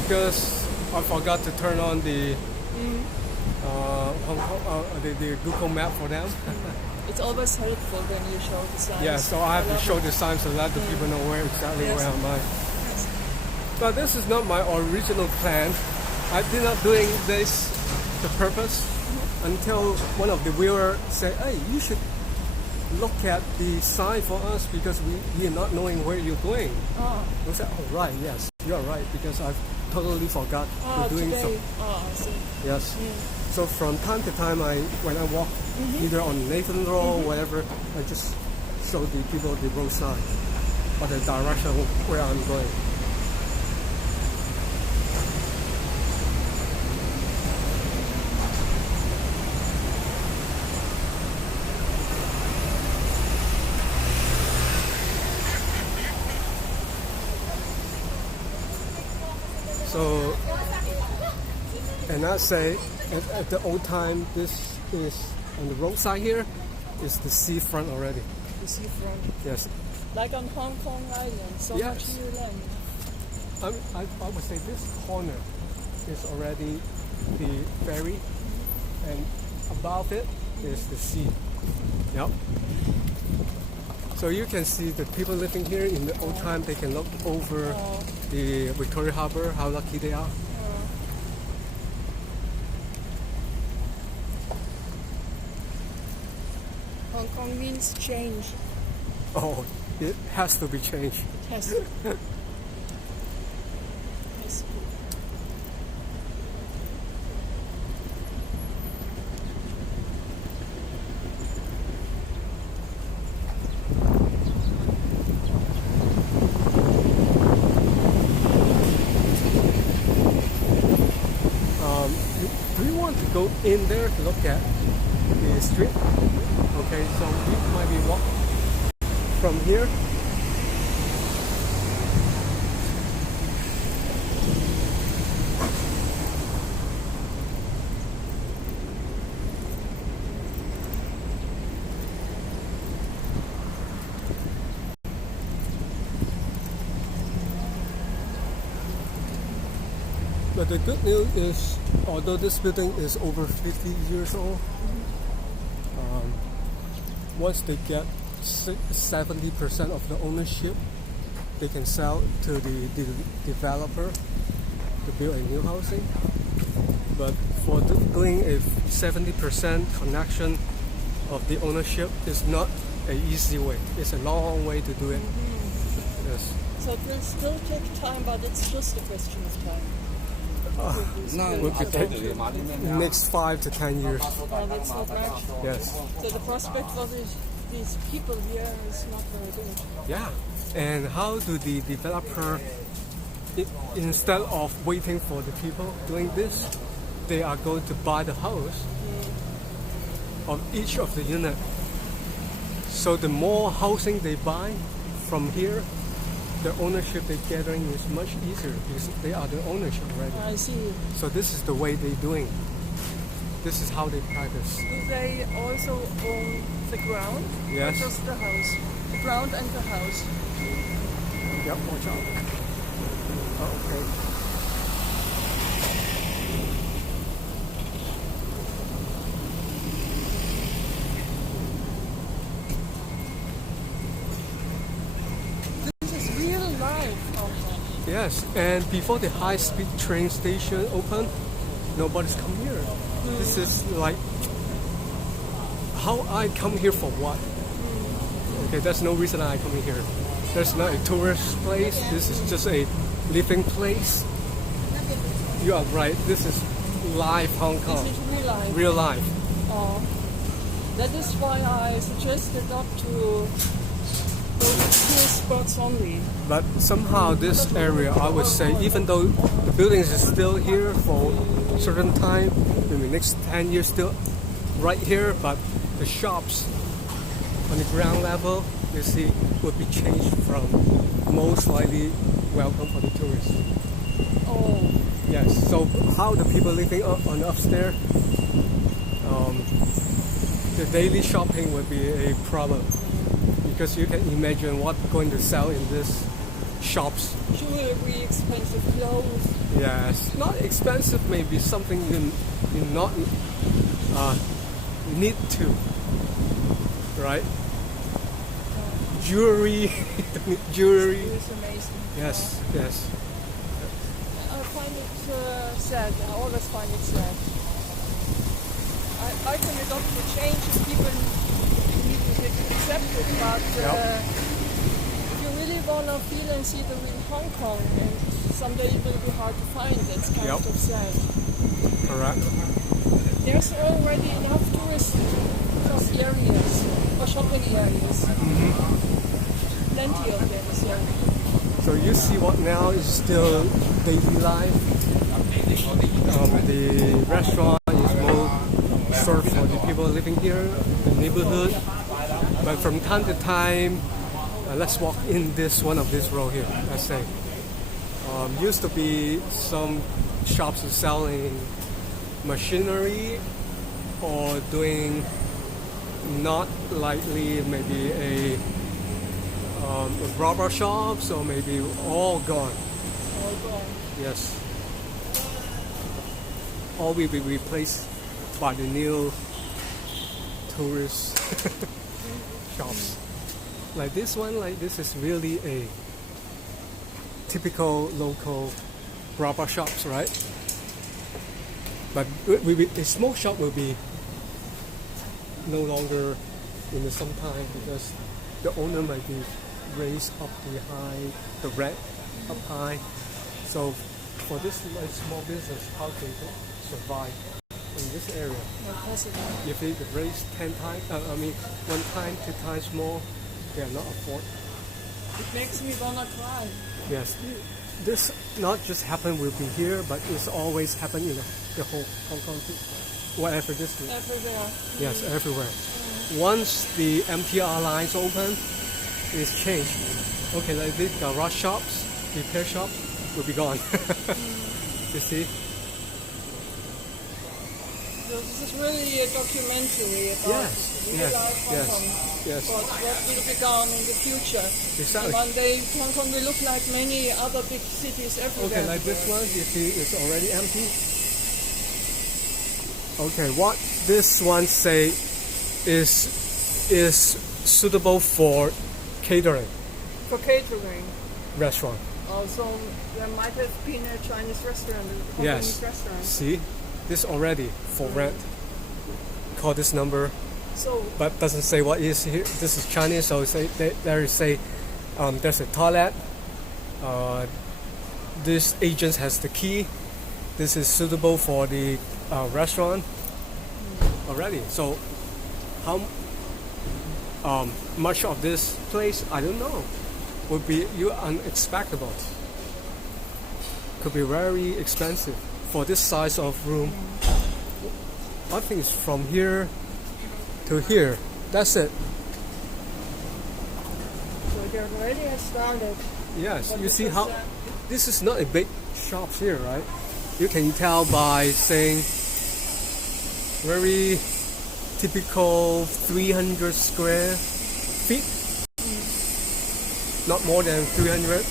Because I forgot to turn on the the Google map for them. It's always helpful when you show the signs. Yeah, so I have to love show it. the sign so that the people know where exactly Yes. where am I. Yes. But this is not my original plan. I did not doing this the purpose until one of the viewers said, "Hey, you should look at the sign for us because we are not knowing where you're going." I said, "Oh right, yes, you are right because I've totally forgot to doing so." Today. I see. Yes. So from time to time, when I walk either on Nathan Road or whatever, I just show the people the road sign or the direction where I'm going. So, and I say, at the old time, this is on the roadside here, is the seafront already. The seafront. Yes. Like on Hong Kong Island, so Yes. much new land. I would say this corner is already the ferry, and above it is the sea. Yep. So you can see the people living here in the old time. They can look over the Victoria Harbour. How lucky they are. Hong Kong means change. Oh, it has to be changed. It has to. Has to. Do you want to go in there to look at the street? Okay, so we might be walking from here. But the good news is, although this building is over 50 years old, once they get 70% of the ownership, they can sell to the developer to build a new housing. But for doing a 70% connection of the ownership is not an easy way. It's a long way to do it. Yes. So it will still take time, but it's just a question of time. Would be next 5 to 10 years. Oh, that's not much. Yes. So the prospect for these people here is not very good. Yeah. And how do the developer, instead of waiting for the people doing this, they are going to buy the house of each of the unit. So the more housing they buy from here, the ownership they're gathering is much easier because they are the ownership already. I see. So this is the way they're doing. This is how they practice. Do they also own the ground? Yes. Or just the house? The ground and the house. Yep, watch out. Oh, okay. Yes, and before the high-speed train station opened, nobody's come here. This is like, how I come here for what? Okay, there's no reason I come here. There's not a tourist place. This is just a living place. You are right. This is live Hong Kong. This is real life. Real life. That is why I suggested not to go to tourist spots only. But somehow this area, I would say, even though the buildings is still here for a certain time, maybe next 10 years still right here, but the shops on the ground level, you see, would be changed from most likely welcome for the tourists. Oh. Yes, so how the people living on upstairs, the daily shopping would be a problem. Because you can imagine what's going to sell in these shops. Jewelry, expensive clothes. Yes, not expensive, maybe something you not need to, right? Jewelry, jewelry. It's amazing. Yes, yes. I find it sad. I always find it sad. I can adopt the change if people need to accept it, but if you really want to feel and see the real Hong Kong, and someday it will be hard to find, that's kind of sad. Correct. There's already enough tourist areas or shopping areas. Plenty of them, so. So you see what now is still daily life. The restaurant is more served for the people living here, the neighborhood. But from time to time, let's walk in this one of this row here, let's say. Used to be some shops selling machinery or doing not likely maybe a barber shops or maybe all gone. All gone. Yes. all will be replaced by the new tourist shops. Like this one, like this is really a typical local barber shops, right? But a small shop will be no longer in the summertime because the owner might be raised up the rent up high. So for this like small business, how can they survive in this area? If they raise 10 times, one time, 2 times more, they are not afford. It makes me wanna cry. Yes, this not just happen will be here, but it's always happen in the whole Hong Kong, whatever district. Everywhere. Yes, everywhere. Once the MTR lines open, it's changed. Okay, like these garage shops, repair shops will be gone. You see? So this is really a documentary about real life Hong Kong. Yes. But what will become in the future. Exactly. And one day Hong Kong will look like many other big cities everywhere. Okay, like this one, you see it's already empty. Okay, what this one say is suitable for catering. For catering. Restaurant. Also, there might have been a Chinese restaurant, a Chinese restaurant. See, this already for rent. Call this number, So, but doesn't say what is here. This is Chinese, so there's a toilet. This agent has the key. This is suitable for the restaurant already. So, how much of this place, I don't know, would be unexpected. Could be very expensive for this size of room. I think it's from here to here. That's it. so they already have started. Yes, But you this see is, how this is not a big shop here, right? You can tell by saying very typical 300 square feet. Not more than 300.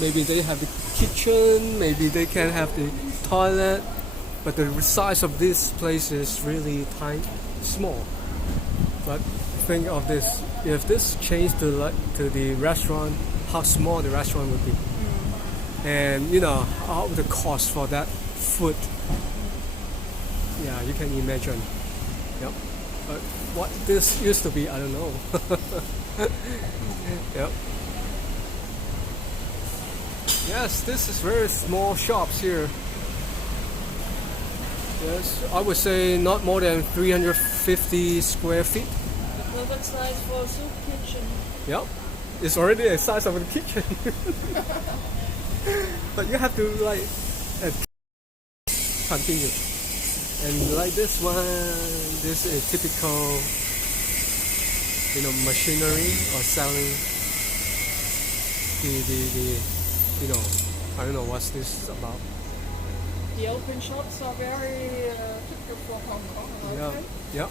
Maybe they have the kitchen, maybe they can have the toilet, but the size of this place is really tiny, small. But think of this: if this changed to the restaurant, how small the restaurant would be, and how the cost for that food. Yeah, you can imagine. Yep. But what this used to be, I don't know. Yep. Yes, this is very small shops here. Yes, I would say not more than 350 square feet. Well, that's nice for a soup kitchen. Yep, it's already the size of a kitchen. But you have to continue. And like this one, this is typical, machinery or selling the I don't know what's this about. The open shops are very typical for Hong Kong, aren't they? Yeah.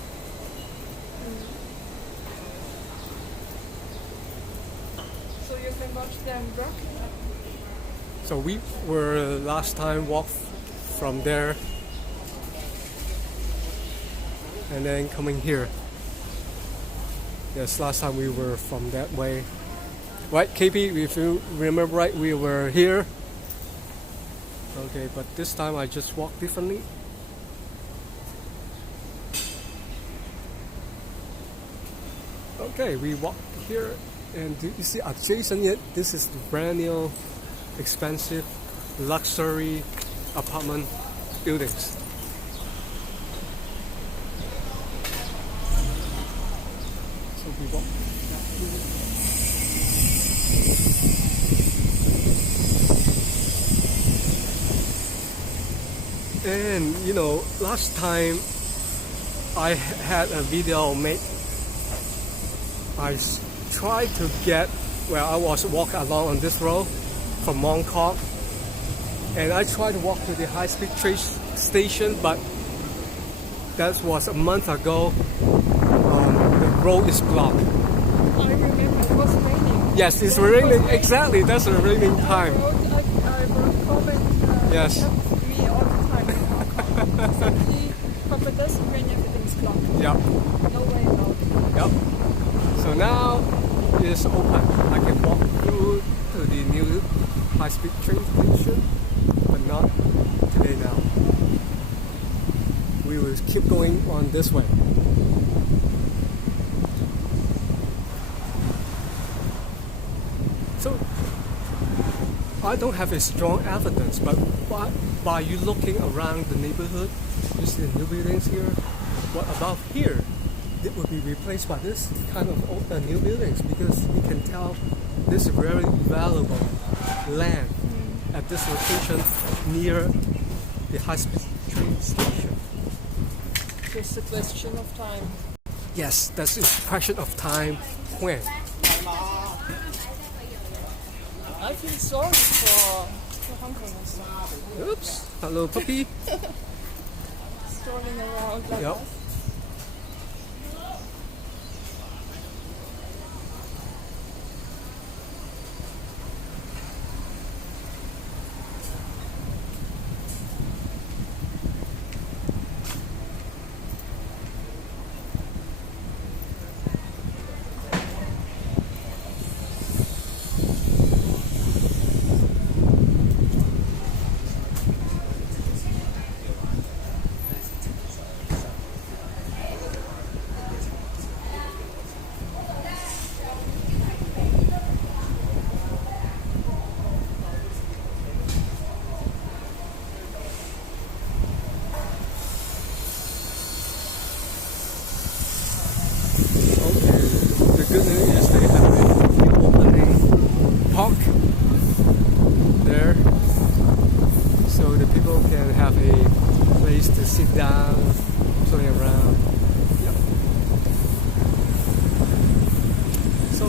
So you can watch them work. So we were last time walked from there and then coming here. Yes, last time we were from that way. Right, KP, if you remember right, we were here. Okay, but this time I just walk differently. Okay, we walk here, and you see adjacent it, this is the brand new, expensive, luxury apartment buildings. So we walk that way. And last time I had a video made. I tried to get where I was walking along on this road from Mong Kok, and I tried to walk to the high-speed train station, but that was a month ago. The road is blocked. I remember it was raining. Yes, it's raining. Exactly, that's the raining time. I wrote comment. Yes. Me all the time. is open. I can walk through to the new high-speed train station, but not today now. We will keep going on this way. So I don't have a strong evidence, but by you looking around the neighborhood, you see the new buildings here. What about here? It will be replaced by this kind of new buildings, because you can tell this is very valuable land at this location near the high-speed train station. Just a question of time. Yes, that's a question of time. When? I feel sorry for Hong Kongers. Oops. Hello, puppy. Strolling around like Yep. us. The good news is they have a new opening park there, so the people can have a place to sit down, play around. Yep. So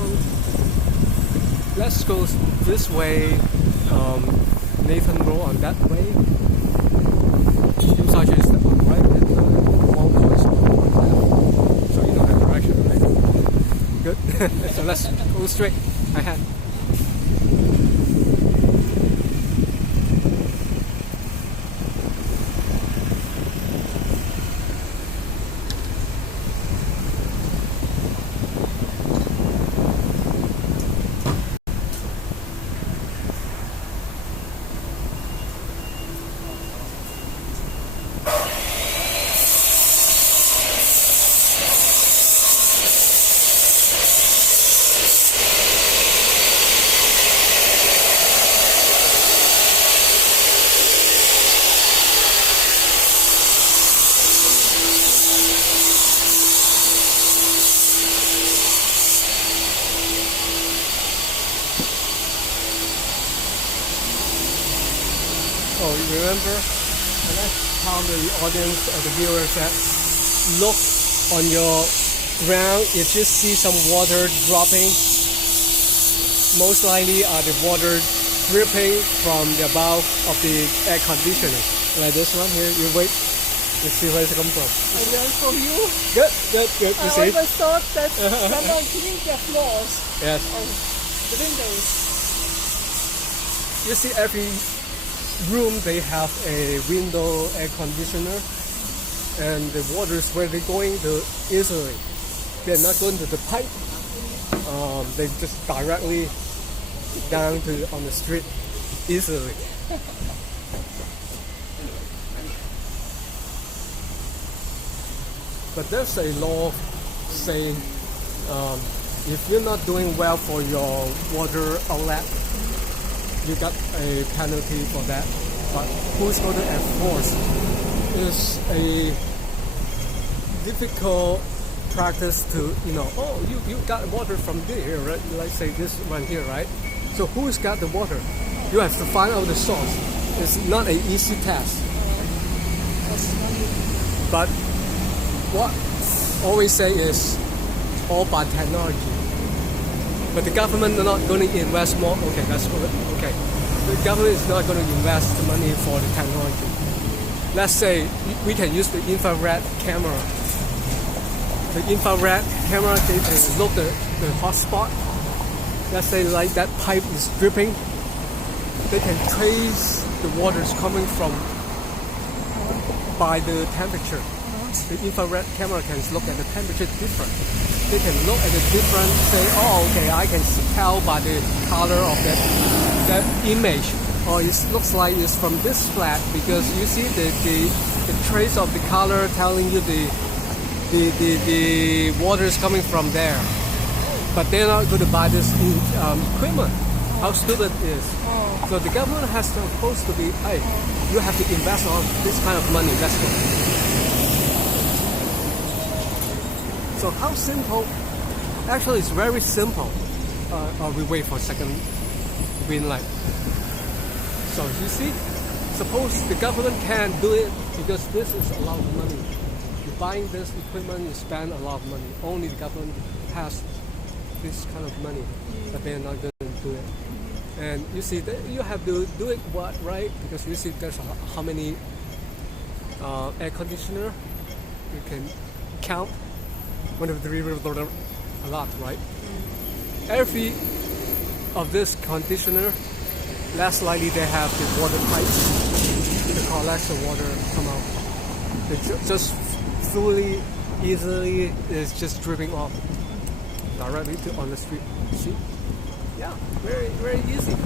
let's go this way, Nathan Road on that way. Seems like it's on the right hand side, Wong Kong's on the left. So you know the direction, right? Good. So let's go straight ahead. Oh, you remember? And that's how the audience or the viewers that look on your ground. If you see some water dropping, most likely are the water dripping from the above of the air conditioning. Like this one here, you wait, you see where it comes from. I learned from you. Good, good, good. You I see? always thought that someone cleaned their floors Yes. or the windows. You see every room they have a window air conditioner, and the waters where they're going to easily. They're not going to the pipe. They just directly down to on the street easily. But there's a law saying if you're not doing well for your water outlet, you got a penalty for that. But who's going to enforce is a difficult practice to, you got water from here, right? Let's say this one here, right? So who's got the water? You have to find out the source. It's not an easy task. But what always say is all by technology. But the government are not going to invest more. Okay, that's good. Okay. The government is not going to invest the money for the technology. Let's say we can use the infrared camera. The infrared camera, they can look the hot spot. Let's say like that pipe is dripping. They can trace the waters coming from by the temperature. the infrared camera can look at the temperature different. They can look at the different, say, oh, okay, I can tell by the color of that image. Or it looks like it's from this flat because you see the trace of the color telling you the water is coming from there. But they're not going to buy this equipment. How stupid it is. So the government has supposed to be, hey, you have to invest on this kind of money. Let's go. So how simple? Actually, it's very simple. We wait for a second green light. So you see, suppose the government can't do it because this is a lot of money. You're buying this equipment, you spend a lot of money. Only the government has this kind of money, but they're not going to do it. And you see that you have to do it what, right? Because you see there's how many air conditioner you can count. 1, 2, 3, a lot, right? Every of this conditioner, less likely they have the water pipes to collect the water come out. They just fully, easily is just dripping off directly on the street. See? Yeah, very, very easy.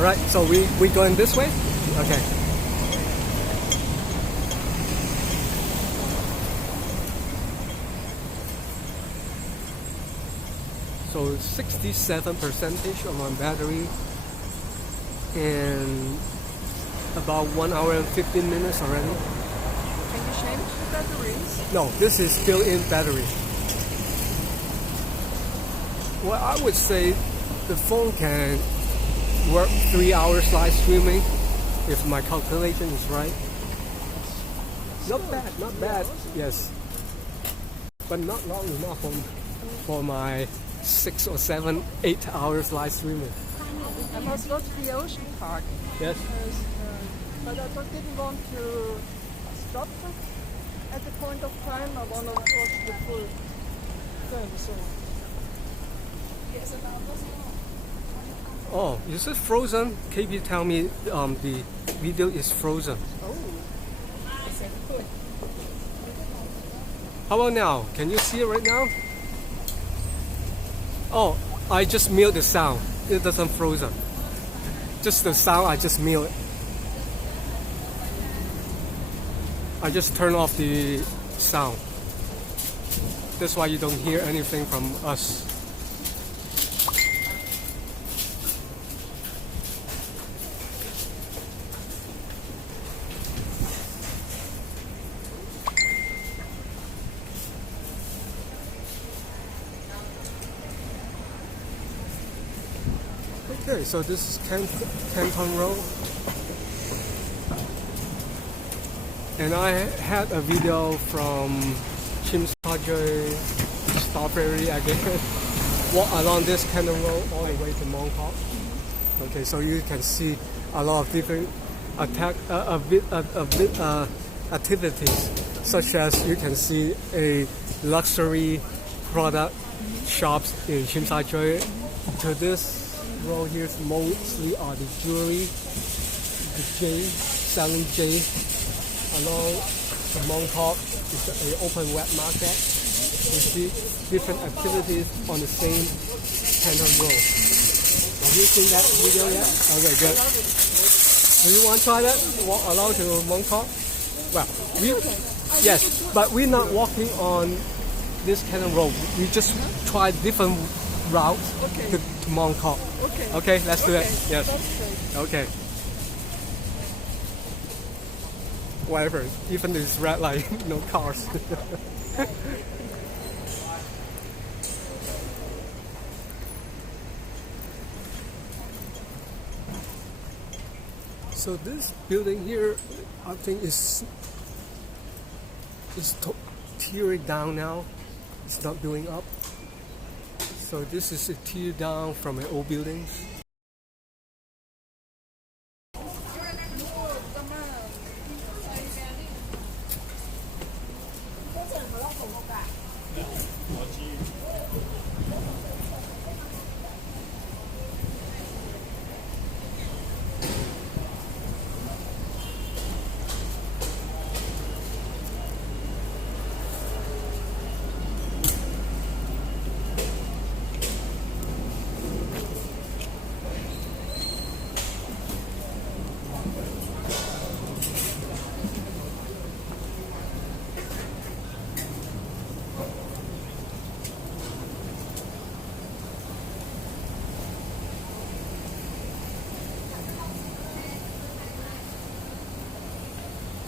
All right, so we going this way? Okay. So 67% of my battery and about 1 hour and 15 minutes already. Can you change the batteries? No, this is still in battery. Well, I would say the phone can work 3 hours live streaming if my calculation is right. Not bad, not bad. Yes, but not long enough for my 6 or 7, 8 hours live streaming. I must go to the ocean park. Yes. But I didn't want to stop at the point of time. I want to watch the full thing. So. Oh, is it frozen? KB tell me the video is frozen. Oh, I said good. How about now? Can you see it right now? Oh, I just mute the sound. It doesn't frozen. Just the sound, I just mute it. I just turn off the sound. That's why you don't hear anything from us. Okay, so this is Canton Road. And I had a video from Chim Sa Tsui, Strawberry, I guess. Walk along this Canton Road all the way to Mong Kok. Okay, so you can see a lot of different activities, such as you can see a luxury product shops in Chim Sa Tsui. To this road here mostly are the jewelry, the jade, selling jade. Along the Mong Kok is an open wet market. You see different activities on the same Canton Road. Have you seen that video yet? Okay, good. Do you want to try that? Walk along to Mong Kok? Well, yes, but we're not walking on this Canton Road. We just try different routes to Mong Kok. Okay, let's do it. Yes. Okay. Whatever, even this red light, no cars. So this building here, I think is tearing down now. It's not going up. So this is a tear down from an old building.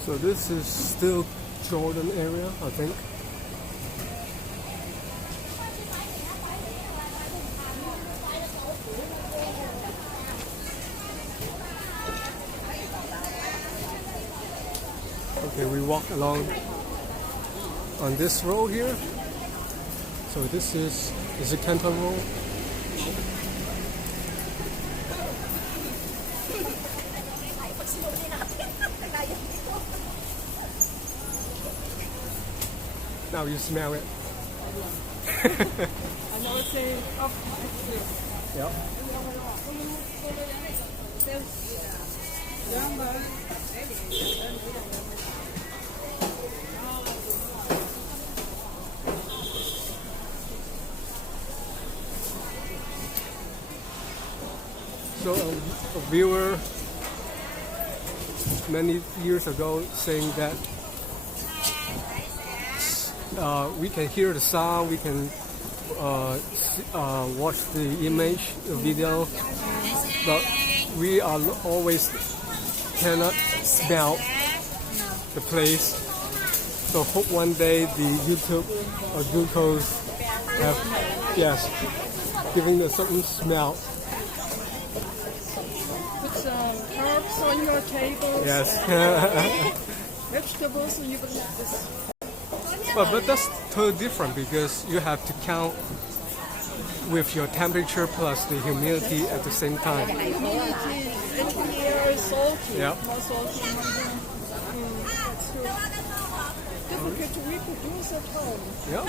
So this is still Jordan area, I think. Okay, we walk along on this road here. So this is a Canton Road. Now you smell it. Yeah. So a viewer many years ago saying that we can hear the sound, we can watch the image, the video, but we are always cannot smell the place. So hope one day the YouTube or Google have, yes, giving a certain smell. Put some herbs on your table. Yes. Vegetables, and you can have this. But that's totally different because you have to count with your temperature plus the humidity at the same time. Humidity, and the air is salty. Yeah. More salty. It's difficult to reproduce at home. Yeah.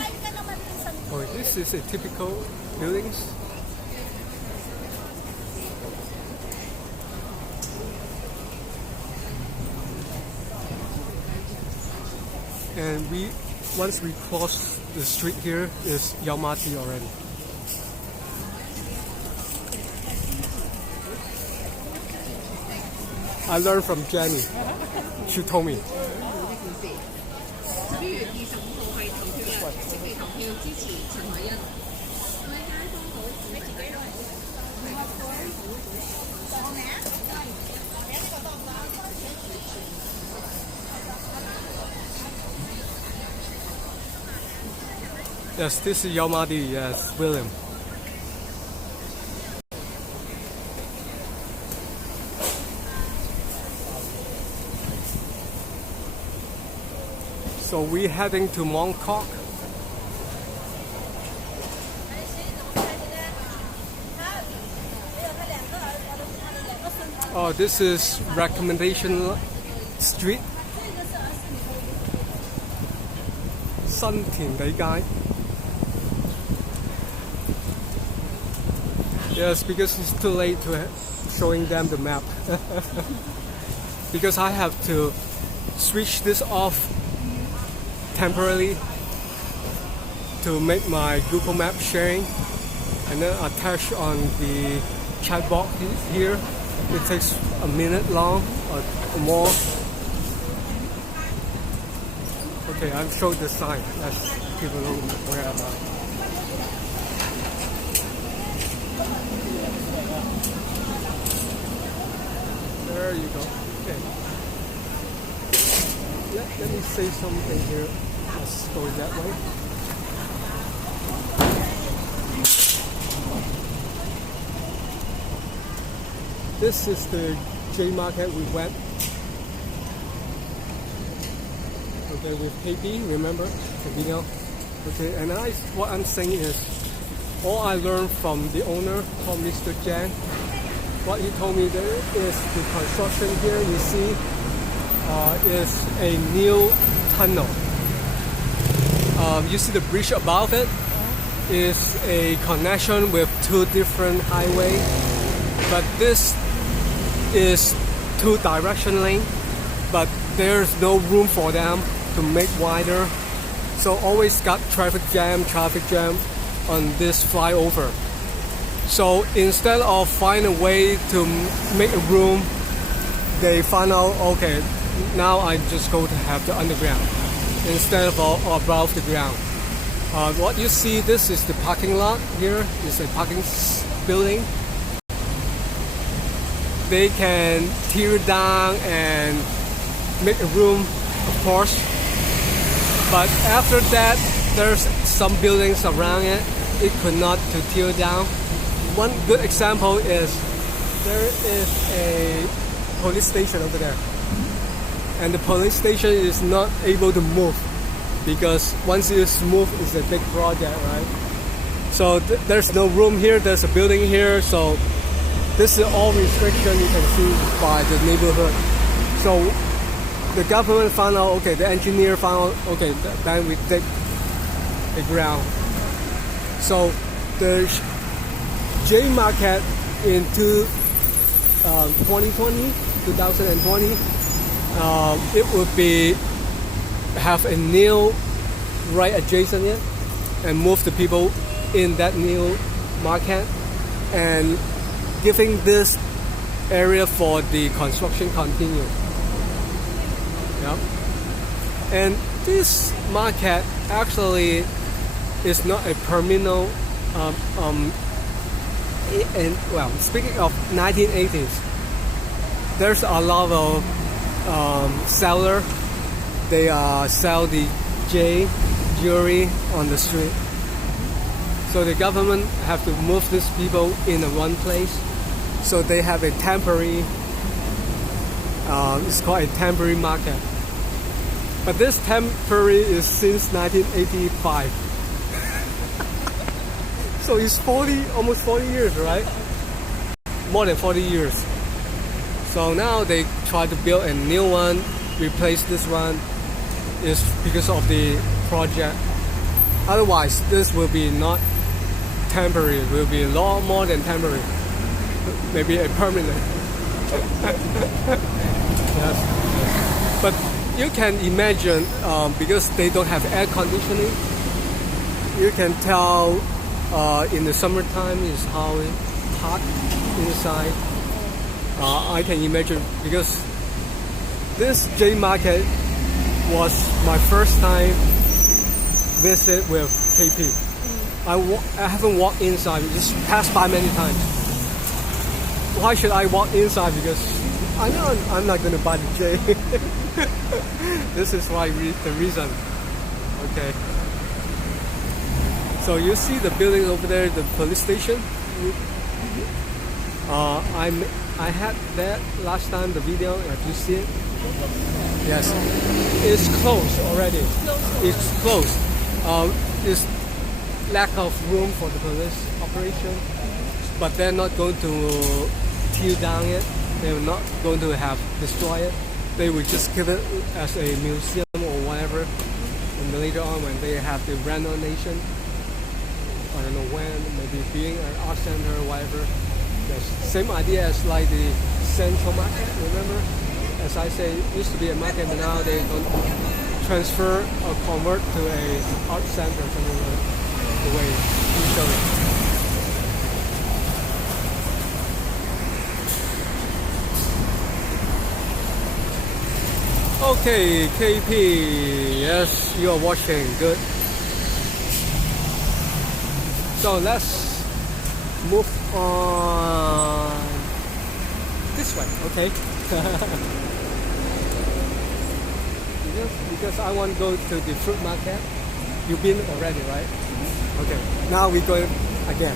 Oh, this is a typical buildings. And once we cross the street here is Yaomati already. I learned from Jenny. She told me. Yes, this is Yaomati. Yes, William. So we're heading to Mongkok. Oh, this is Recommendation Street. 新田地街. Yes, because it's too late to showing them the map. Because I have to switch this off temporarily to make my Google Map sharing and then attach on the chat box here. It takes a minute long or more. Okay, I've showed the sign. Let's keep a look where am I. There you go. Okay. Let me say something here. Let's go that way. This is the J Market we went. Okay, with KB, remember? Kabino. Okay, and what I'm saying is, all I learned from the owner, called Mr. Jan, what he told me there is the construction here, you see, is a new tunnel. You see the bridge above it is a connection with two different highways, but this is two direction lane, but there's no room for them to make wider, so always got traffic jam on this flyover. So instead of find a way to make a room, they find out, okay, now I just go to have the underground instead of above the ground. What you see, this is the parking lot here. It's a parking building. They can tear down and make a room, of course. But after that, there's some buildings around it. It could not to tear down. One good example is there is a police station over there. And the police station is not able to move because once it's moved, it's a big project, right? So there's no room here. There's a building here. So this is all restriction you can see by the neighborhood. So the government found out, okay, the engineer found out, okay, then we dig the ground. So the J Market in 2020, it would be have a new right adjacent it and move the people in that new market and giving this area for the construction continue. Yeah. And this market actually is not a terminal. And well, speaking of 1980s, there's a lot of seller. They sell the J jewelry on the street. So the government have to move these people in one place. So they have a temporary. It's called a temporary market. But this temporary is since 1985. So it's almost 40 years, right? More than 40 years. So now they try to build a new one, replace this one, is because of the project. Otherwise, this will be not temporary. It will be a lot more than temporary. Maybe a permanent. Yes. But you can imagine because they don't have air conditioning. You can tell in the summertime is how hot inside. I can imagine because this J market was my first time visit with KP. I haven't walked inside, just passed by many times. Why should I walk inside? Because I know I'm not going to buy the J. This is why the reason. Okay. So you see the building over there, the police station. I had that last time, the video. Have you seen it? Yes. It's closed already. It's closed. It's lack of room for the police operation, but they're not going to tear down it. They're not going to have destroy it. They will just keep it as a museum or whatever. And later on, when they have the renovation, I don't know when, maybe being an art center or whatever. The same idea as like the Central Market. Remember, as I say, it used to be a market, but now they don't transfer or convert to a art center or something like the way usually. Okay, KP, yes, you are watching, good. So let's move on this way, okay? Because I want to go to the fruit market. You've been already, right? Okay, now we're going again.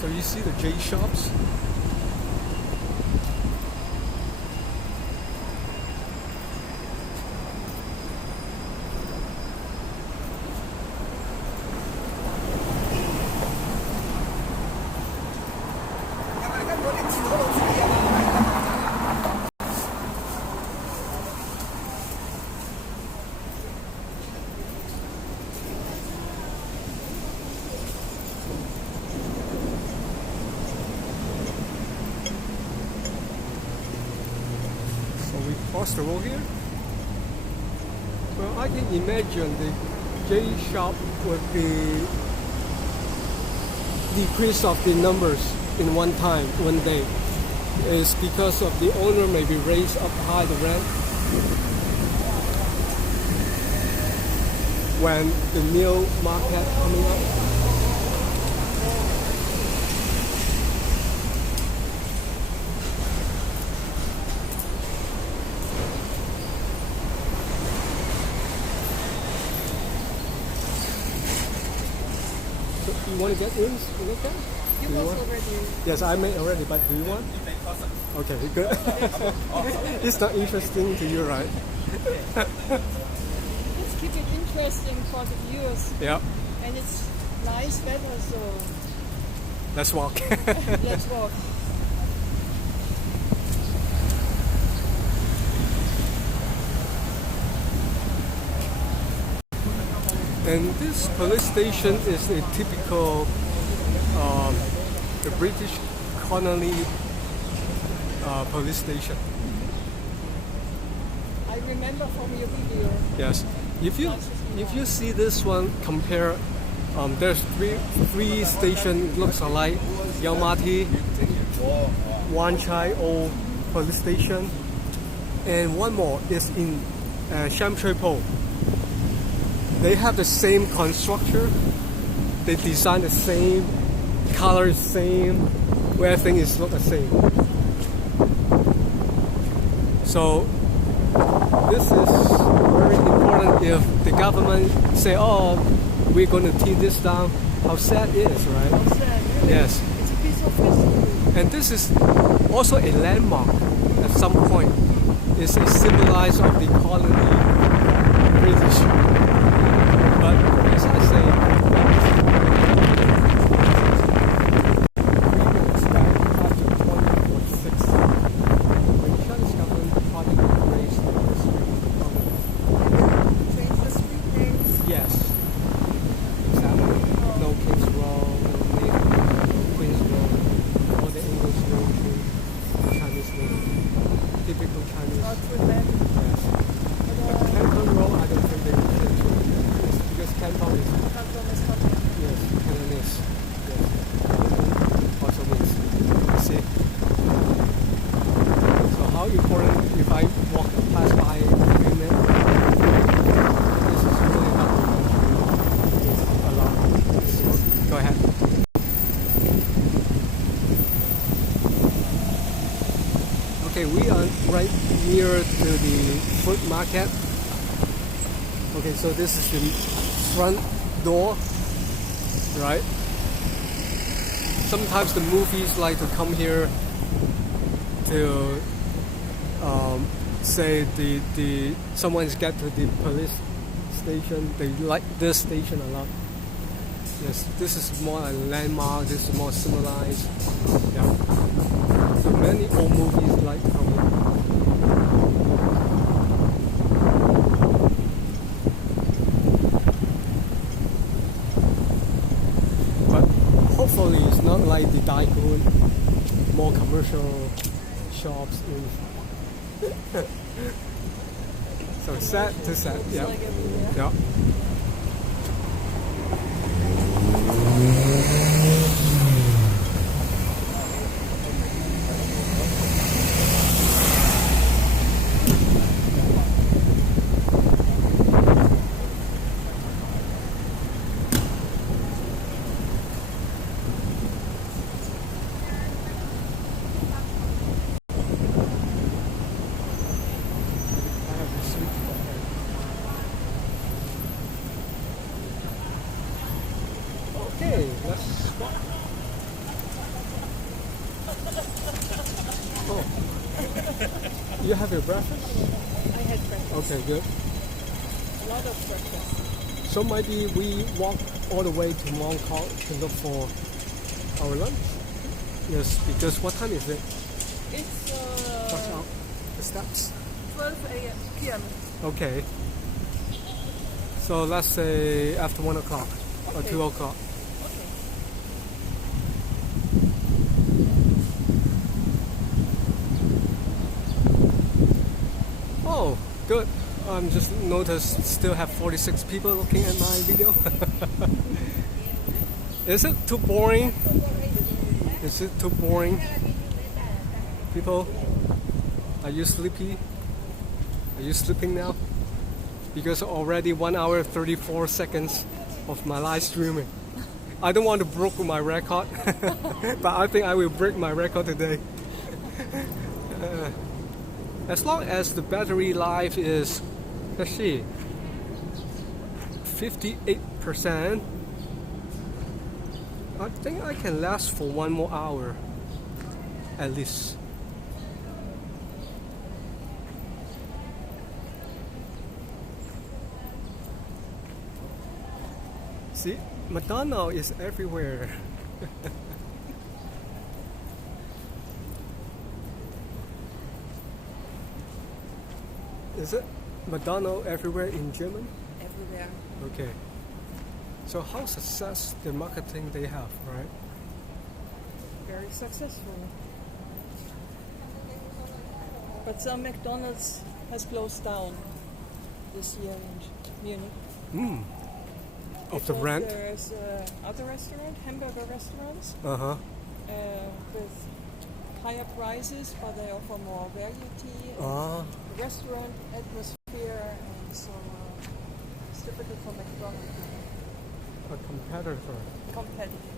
So you see the J shops. Across the road here. Well, I can imagine the J shop would be decrease of the numbers in one day. Is because of the owner maybe raise up high the rent when the new market coming up. You want to get in? You both already. Yes, I made already, but do you want? Okay, good. It's not interesting to you, right? Let's keep it interesting for the viewers. Yeah. And it's nice weather, so let's walk. let's walk. And this police station is a typical the British colony police station. I remember from your video. Yes. If you see this one, compare. There's three stations looks alike. Yamati, Wan Chai Old police station, and one more is in Sham Shui Po. They have the same construction. They design the same, color is same, everything is not the same. So this is very important. If the government say, "Oh, we're going to tear this down," how sad it is, right? How sad, really. Yes. It's a piece of history. And this is also a landmark at some point. It's a symbolize of the colony British. But as I say, after 2046, when Chinese government party raised the street economy. Change the street names. Yes, exactly. No King's Road, no Queen's Road, all the English name to Chinese name, typical Chinese. Not dramatic. Yes. But Canton Road, I don't think they will change it. Because Canton is, Canton is country. yes, Cantonese. Yes. Also means, see. So how important if I walk past by agreement, this is really not a lot. So, go ahead. Okay, we are right near to the food market. Okay, so this is the front door, right? Sometimes the movies like to come here to say the someone's get to the police station. They like this station a lot. Yes, this is more a landmark. This is more symbolized. Yeah. So many old movies like to come here. But hopefully it's not like the Daikun, more commercial shops in. So set to set, yeah. Like everywhere. Yeah. I have to switch my head. Okay, let's swap. Oh. You have your breakfast? I had breakfast. Okay, good. A lot of breakfast. So maybe we walk all the way to Mong Kok to look for our lunch? Yes, because what time is it? It's Watch out. The steps. 12 p.m. Okay. So let's say after 1 o'clock or Okay. 2 o'clock. Okay. Oh, good. Just noticed still have 46 people looking at my video. Is it too boring? Is it too boring? People, are you sleepy? Are you sleeping now? Because already 1 hour 34 seconds of my live streaming. I don't want to break my record, but I think I will break my record today. As long as the battery life is, let's see, 58%, I think I can last for 1 more hour, at least. See, McDonald's is everywhere. Is it McDonald's everywhere in Germany? Everywhere. Okay. So how success the marketing they have, right? Very successful. But some McDonald's has closed down this year in Munich. Of the Because rent? There's other restaurant, hamburger restaurants, Uh-huh. with higher prices, but they offer more variety, and Ah. restaurant atmosphere, and so it's difficult for McDonald's A competitor. to be competitive.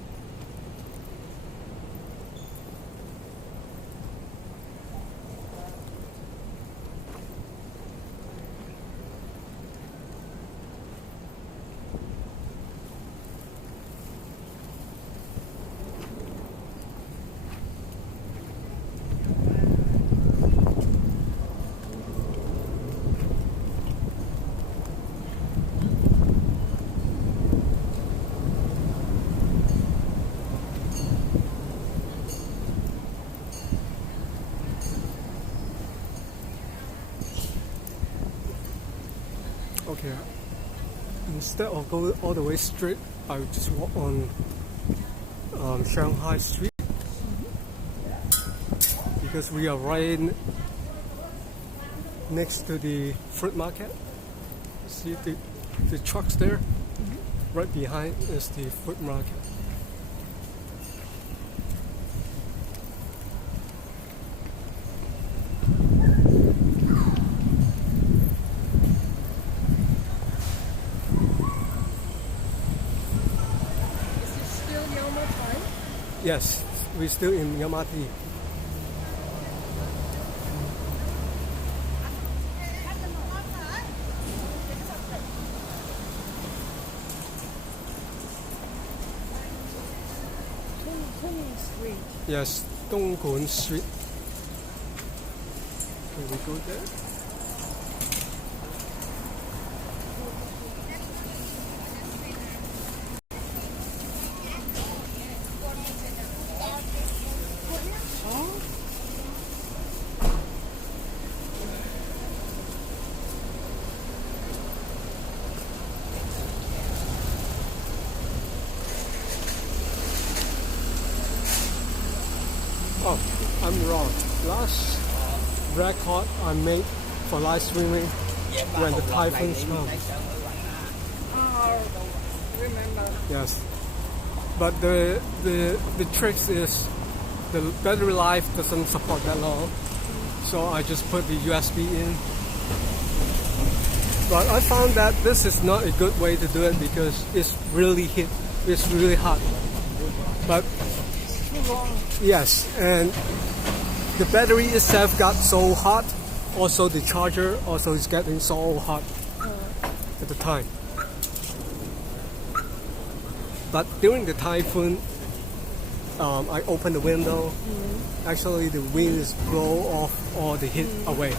Okay. Instead of going all the way straight, I would just walk on Shanghai Street because we are right next to the fruit market. See the trucks there? Right behind is the fruit market. Yes, we're still in Yamati. Street. Yes, Dongguan Street. Can we go there? Oh, I'm wrong. Last record I made for live streaming when the typhoon comes. Oh, remember. Yes. But the trick is the battery life doesn't support that long. So I just put the USB in. But I found that this is not a good way to do it because it's really hot. But yes, and the battery itself got so hot, also the charger also is getting so hot at the time. But during the typhoon, I opened the window. Actually, the wind is blow off all the heat away.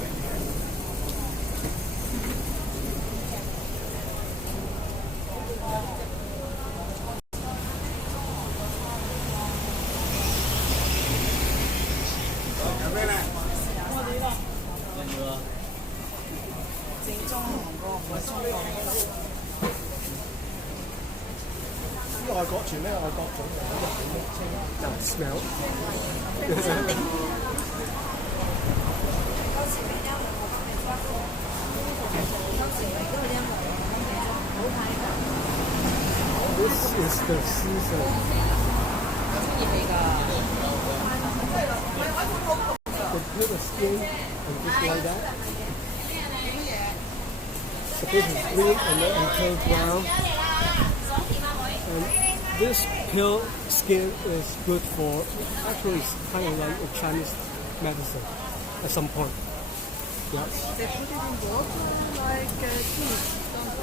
Smell. This is the season. They put the skin and just like that. The bit is green and then it turns brown. And this peel skin is good for, actually it's kind of like a Chinese medicine at some point. Yeah. They put it in water like tea, don't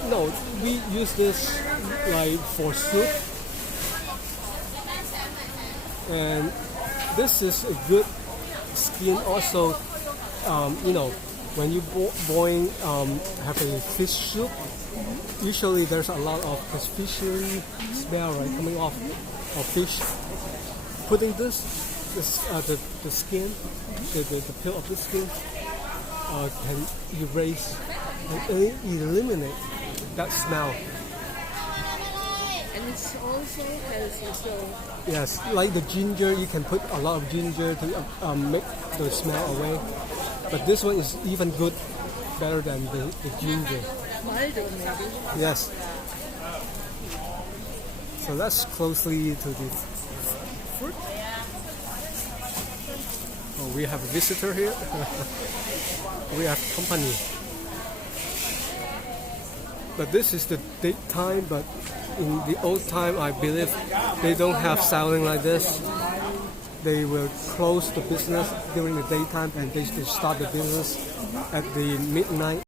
they? No, we use this like for soup. And this is a good skin also, when you have a fish soup, usually there's a lot of this fishy smell coming off of fish. Putting the skin, the peel of the skin can erase and eliminate that smell. And it's also healthy, so... Yes, like the ginger, you can put a lot of ginger to make the smell away. But this one is even good, better than the ginger. Milder, maybe. Yes. So that's closely to the fruit. Oh, we have a visitor here. We have company. But this is the daytime, but in the old time, I believe they don't have selling like this. They will close the business during the daytime and they start the business at the midnight.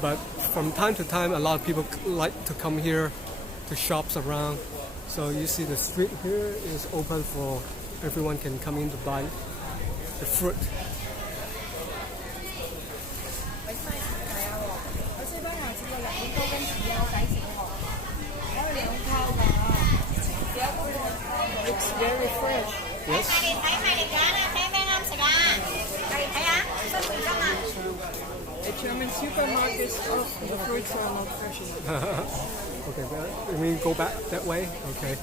But from time to time, a lot of people like to come here to shops around. So you see the street here is open for everyone can come in to buy the fruit. Looks very fresh. Yes. LG German supermarkets, often the fruits are not fresh enough. Okay, I mean go back that way? Okay.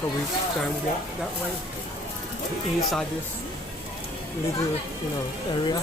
So we then walk that way to inside this little, area.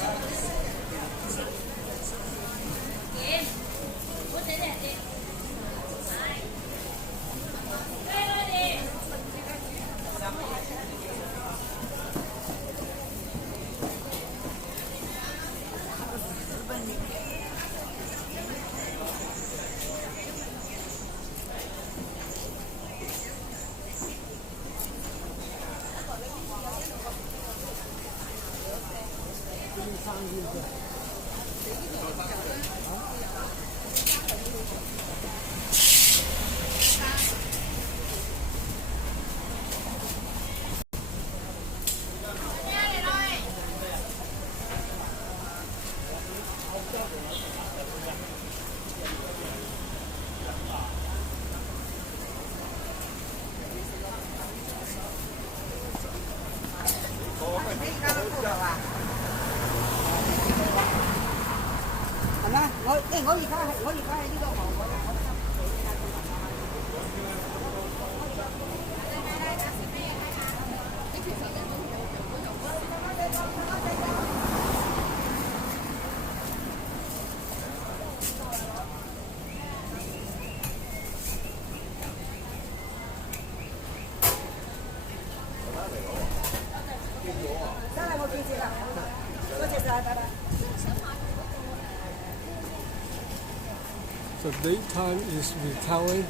So daytime is retailing,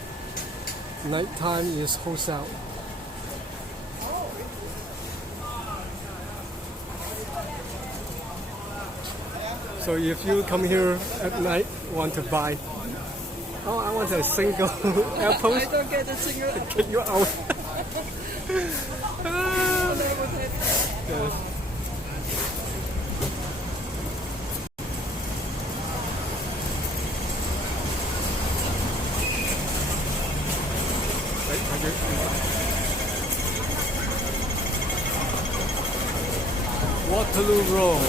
nighttime is wholesale. So if you come here at night, want to buy, I want a single apple. I don't get a single apple. Kick you out. Yes. Waterloo Road.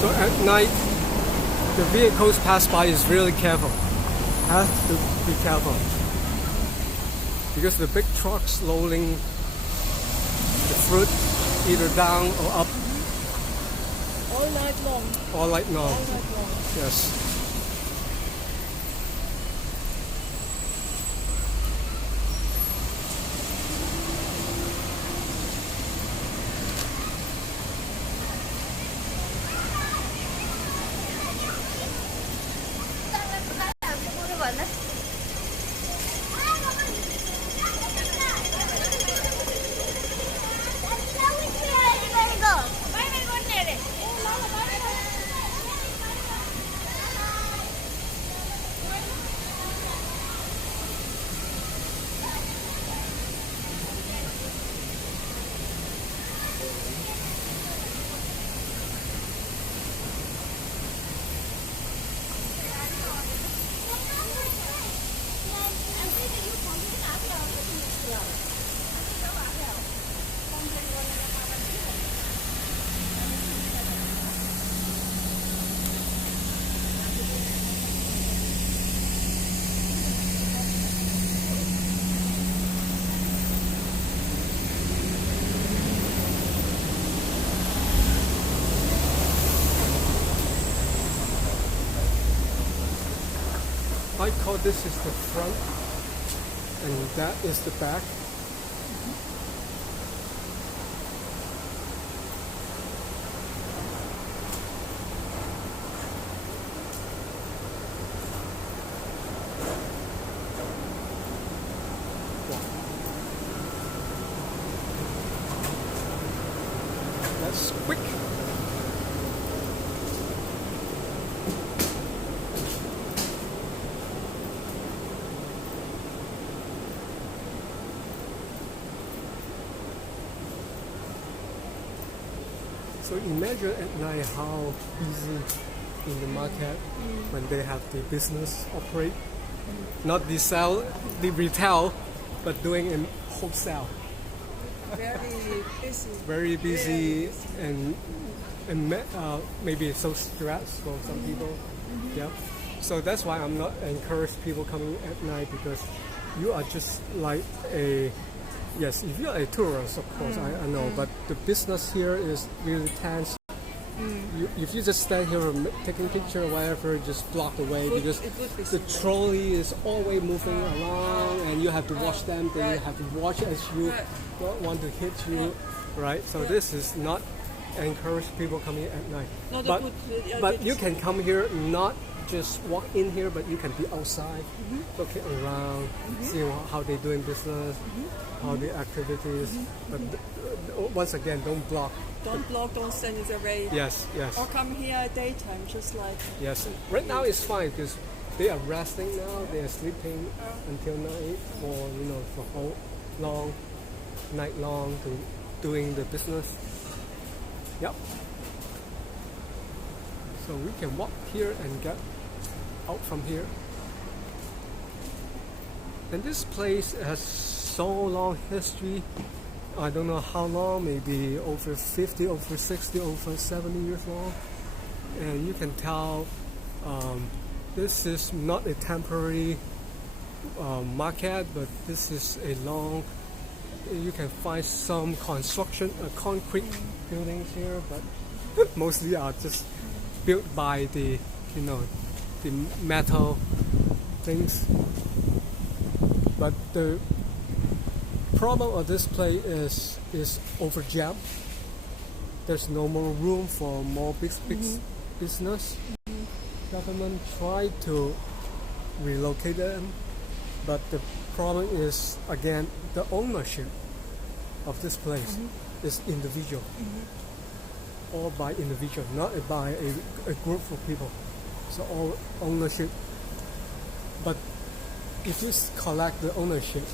So at night, the vehicles pass by is really careful. Have to be careful. Because the big trucks loading the fruit either down or up. All night long. All night long. All night long. Yes. I call this is the front And that is the back. That's quick. So imagine at night how busy in the market when they have the business operate, not the sell, the retail, but doing in wholesale. Very busy. Very busy and maybe so stressed for some people. Yeah. So that's why I'm not encourage people coming at night, because you are just like a yes, if you are a tourist, of course, I know, but the business here is really tense. If you just stand here taking picture or whatever, just block the way, because the trolley is always moving along, and you have to watch them. Then you have to watch as you don't want to hit you, right? So this is not encourage people coming at night. But you can come here, not just walk in here, but you can be outside, looking around, seeing how they're doing business, how the activities. But once again, don't block. Don't block, don't stand in the way. Yes, yes. Or come here at daytime, just like. Yes, right now it's fine because they are resting now. They are sleeping until night, or for whole long night long to doing the business. Yep. So we can walk here and get out from here. And this place has so long history. I don't know how long, maybe over 50, over 60, over 70 years long. And you can tell this is not a temporary market, but this is a long, you can find some construction, concrete buildings here, but mostly are just built by the metal things. But the problem of this place is over jammed. There's no more room for more big business. Government tried to relocate them, but the problem is again the ownership of this place is individual, all by individual, not by a group of people. So all ownership. But if you collect the ownership,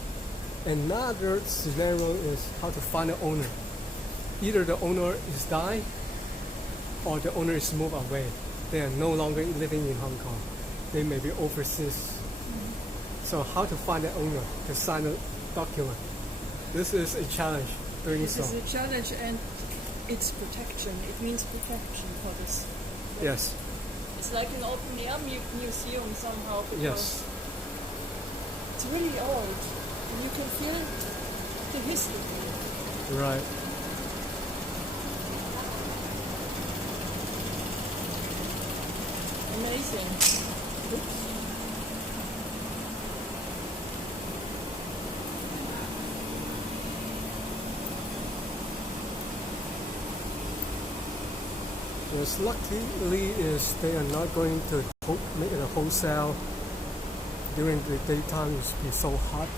another scenario is how to find an owner. Either the owner is died or the owner is moved away. They are no longer living in Hong Kong. They may be overseas. So how to find an owner to sign a document? This is a challenge doing so. This is a challenge, and it's protection. It means protection for this. Yes. It's like an open air museum somehow. Yes. It's really old. And you can feel the history. Right. Amazing. Oops. Yes, luckily is they are not going to make it a wholesale during the daytime. It's be so hot,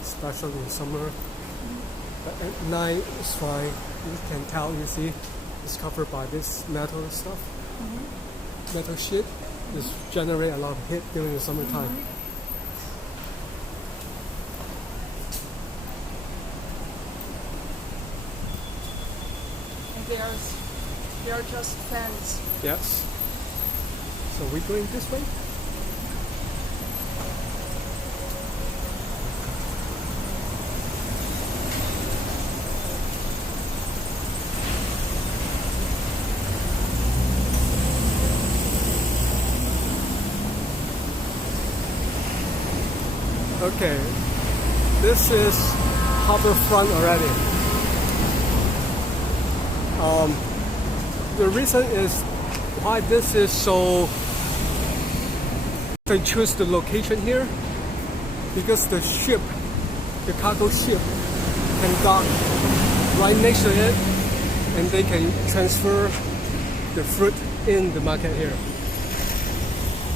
especially in summer. But at night it's fine. You can tell, you see, it's covered by this metal stuff. Metal sheet. This generate a lot of heat during the summertime. And they are just fans. Yes. So we're going this way? Okay, this is Harbourfront already. The reason is why this is so. They choose the location here because the ship the cargo ship can dock right next to it, and they can transfer the fruit in the market here.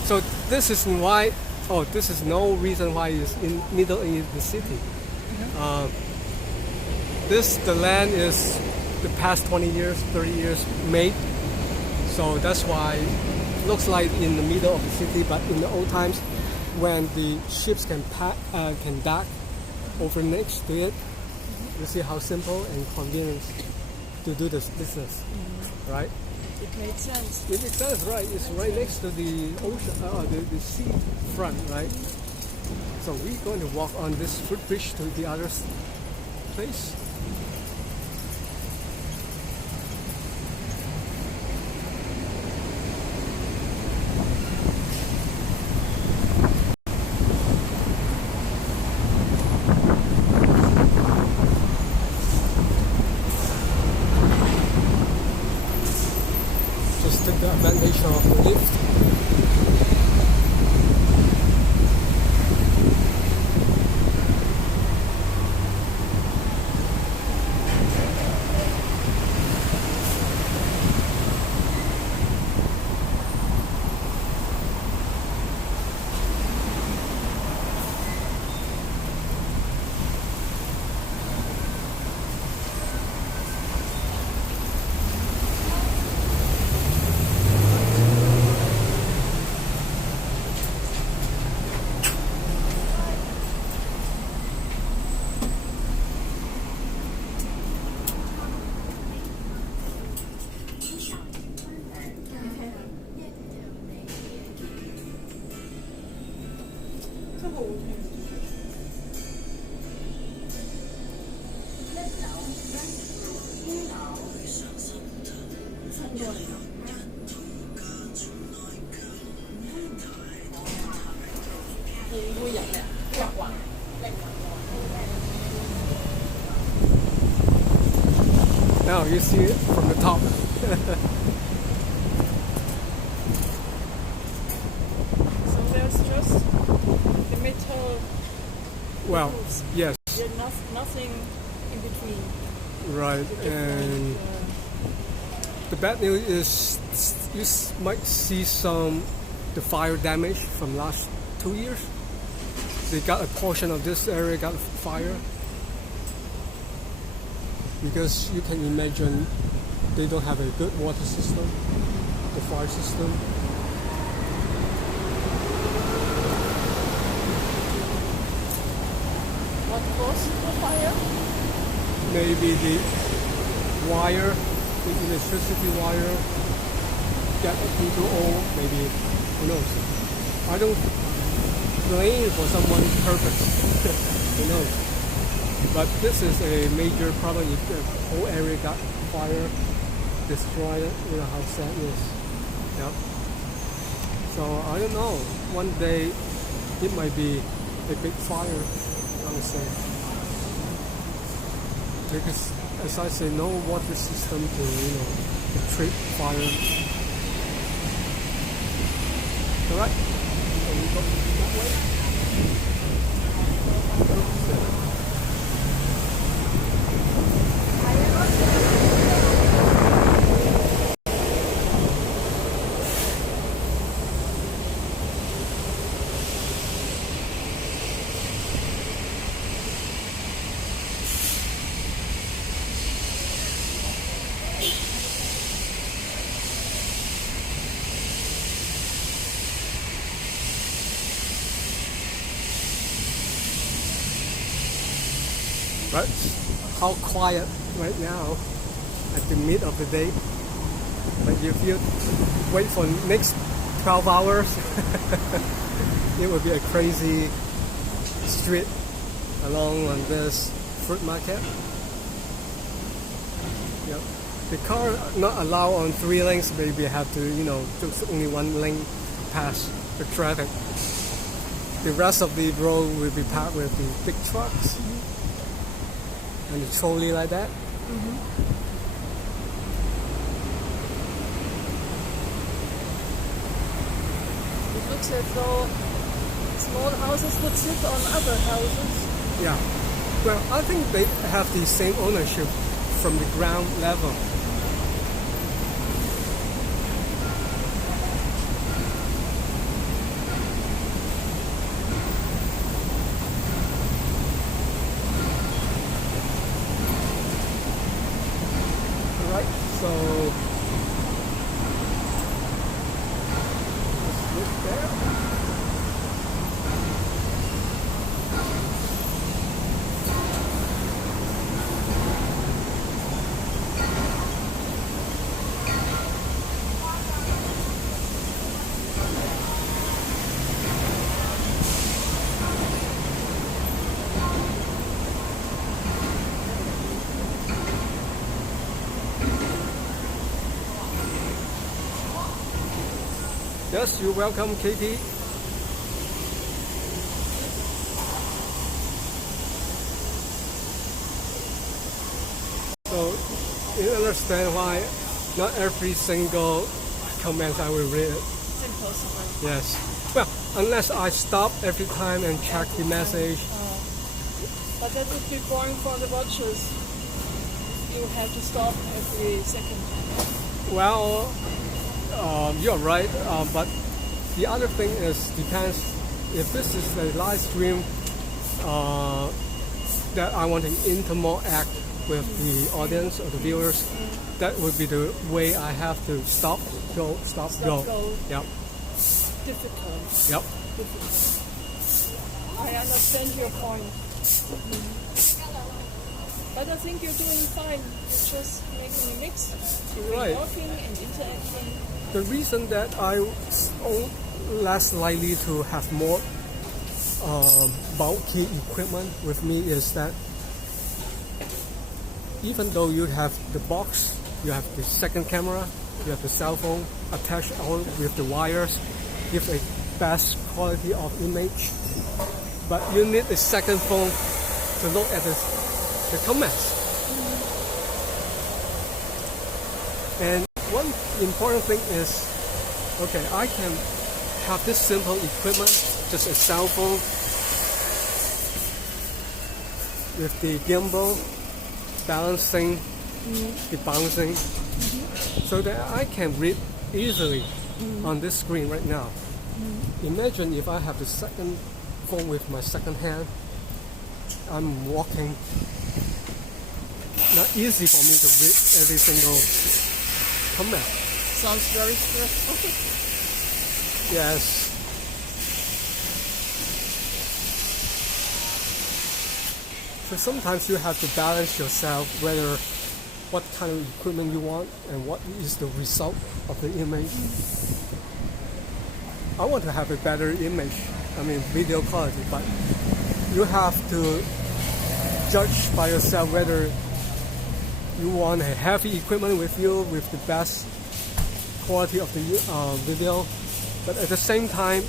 So this is why. Oh, this is no reason why it's in middle in the city. The land is the past 20 years, 30 years made. So that's why it looks like in the middle of the city. But in the old times, when the ships can dock over next to it, you see how simple and convenient to do this business, right? It made sense. It makes sense, right? It's right next to the ocean, the sea front, right? So we're going to walk on this fruit bridge to the other place. Take the advantage of the lift. Now you see it from the top. So there's just the metal. Well, roofs. yes, There's nothing in between. right. The And different, the bad news is you might see the fire damage from last 2 years. They got a portion of this area got fire. Because you can imagine they don't have a good water system, the fire system. what caused the fire? Maybe the wire, the electricity wire, get too old, maybe, who knows. I don't blame for someone's purpose, who knows. But this is a major problem if the whole area got fire, destroyed, you know how sad it is. Yep. So I don't know, one day it might be a big fire, I would say. Because as I say, no water system to, to treat fire. Alright, so we go that way. Right? How quiet right now at the mid of the day. But if you wait for next 12 hours, it will be a crazy street along on this fruit market. Yep. The car not allowed on 3 lanes, maybe have to, just only 1 lane pass the traffic. The rest of the road will be packed with the big trucks. And the trolley like that. It looks as though small houses would sit on other houses. Yeah. Well, I think they have the same ownership from the ground level. Alright, so let's look there. Yes, you're welcome, Katie. So you understand why not every single comment I will read. It's impossible. Yes. Well, unless I stop every time and check the message. But that would be boring for the watchers. You have to stop every second. Well, you're right, but the other thing is depends if this is a live stream that I want to interact with the audience or the viewers. That would be the way I have to stop, go, stop, go. Yep. Difficult. Yep. I understand your point. But I think you're doing fine. You're just making a mix. You're Right. talking and interacting. The reason that I less likely to have more bulky equipment with me is that even though you have the box, you have the second camera, you have the cell phone attached all with the wires, give a best quality of image, but you need a second phone to look at the comments. And one important thing is, okay, I can have this simple equipment, just a cell phone with the gimbal balancing, the bouncing, so that I can read easily on this screen right now. Imagine if I have the second phone with my second hand, I'm walking, not easy for me to read every single comment. Sounds very stressful. Yes. So sometimes you have to balance yourself whether what kind of equipment you want and what is the result of the image. I want to have a better image, video quality, but you have to judge by yourself whether you want a heavy equipment with you with the best quality of the video, but at the same time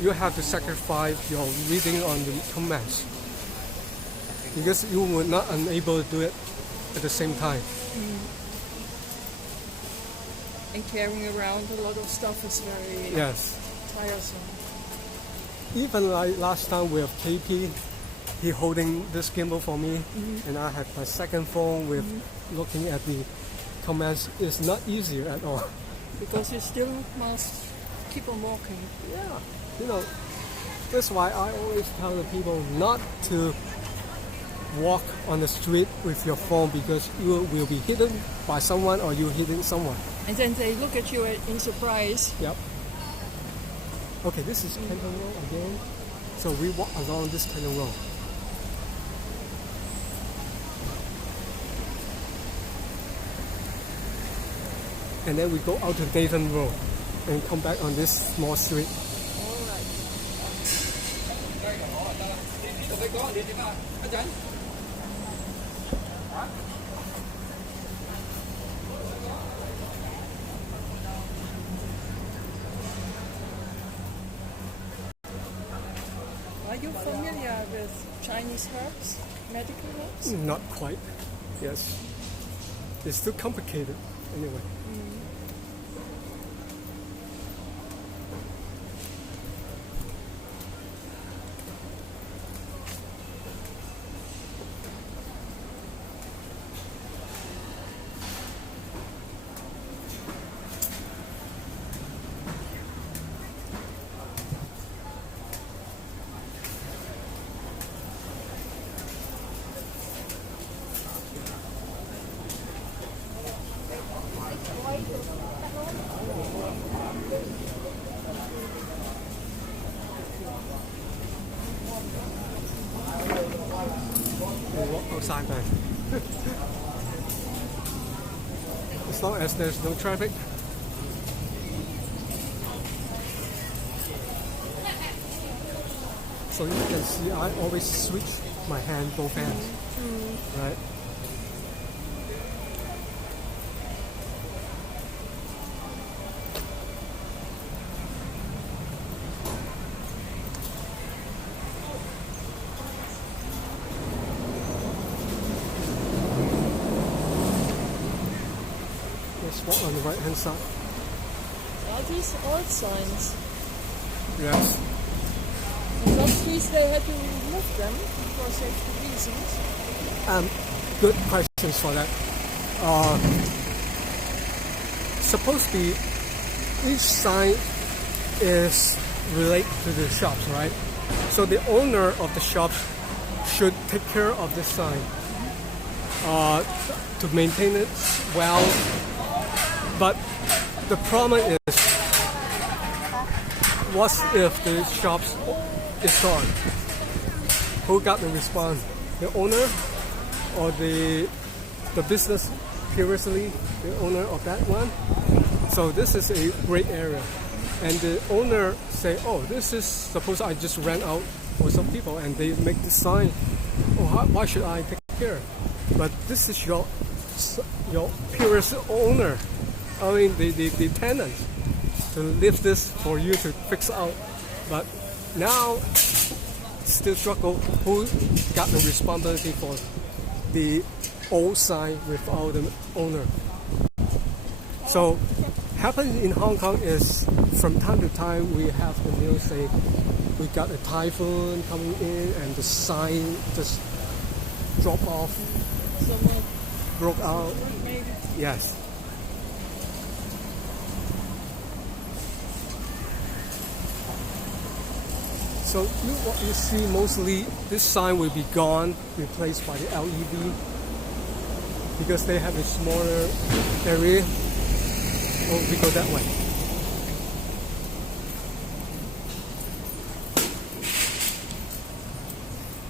you have to sacrifice your reading on the comments because you will not unable to do it at the same time. And carrying around a lot of stuff is very tiresome. Even like last time with KP, he holding this gimbal for me, and I had my second phone with looking at the comments. It's not easier at all. Because you still must keep on walking. Yeah, that's why I always tell the people not to walk on the street with your phone because you will be hidden by someone or you hitting someone. And then they look at you in surprise. Yep. Okay, this is Canton Road again. So we walk along this Canton Road. And then we go out to Dayton Road and come back on this small street. Are you familiar with Chinese herbs, medical herbs? Not quite, yes. It's too complicated anyway. inside then. As long as there's no traffic. So you can see I always switch my hand, both hands, right? Let's walk on the right hand side. Are these old signs? Yes. In those trees they had to remove them for safety reasons. Good questions for that. Supposed to be each sign is related to the shops, right? So the owner of the shop should take care of the sign to maintain it well. But the problem is, what if the shop is gone? Who got the response? The owner or the business previously, the owner of that one? So this is a great area. And the owner say, oh, this is, suppose I just rent out for some people and they make the sign. Oh, why should I take care? But this is your previous owner. I mean, the tenant to leave this for you to fix out. But now, still struggle who got the responsibility for the old sign without the owner. So, happens in Hong Kong is from time to time we have the news say we got a typhoon coming in and the sign just dropped off, broke out. Yes. So what you see mostly, this sign will be gone, replaced by the LED because they have a smaller area. Oh, we go that way.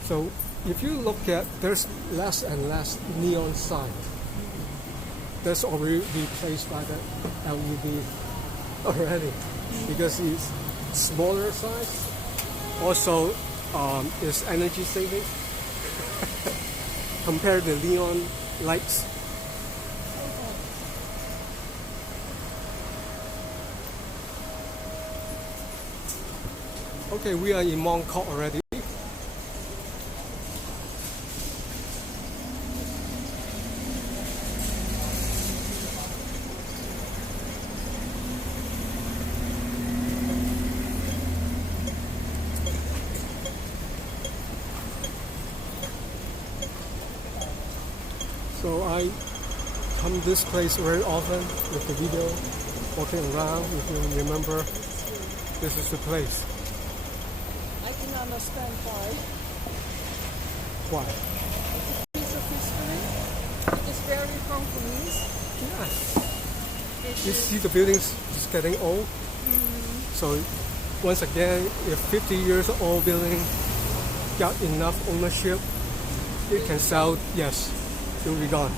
So if you look at, there's less and less neon sign. That's already replaced by the LED already because it's smaller size. Also, it's energy saving compared to neon lights. Okay, we are in Mong Kok already. So I come this place very often with the video, walking around. If you remember, this is the place. I can understand why. Why? Piece of history. It is very Hongkongese. Yeah. You see the buildings just getting old. So once again, if 50 years old building got enough ownership, it can sell. Yes. It will be gone.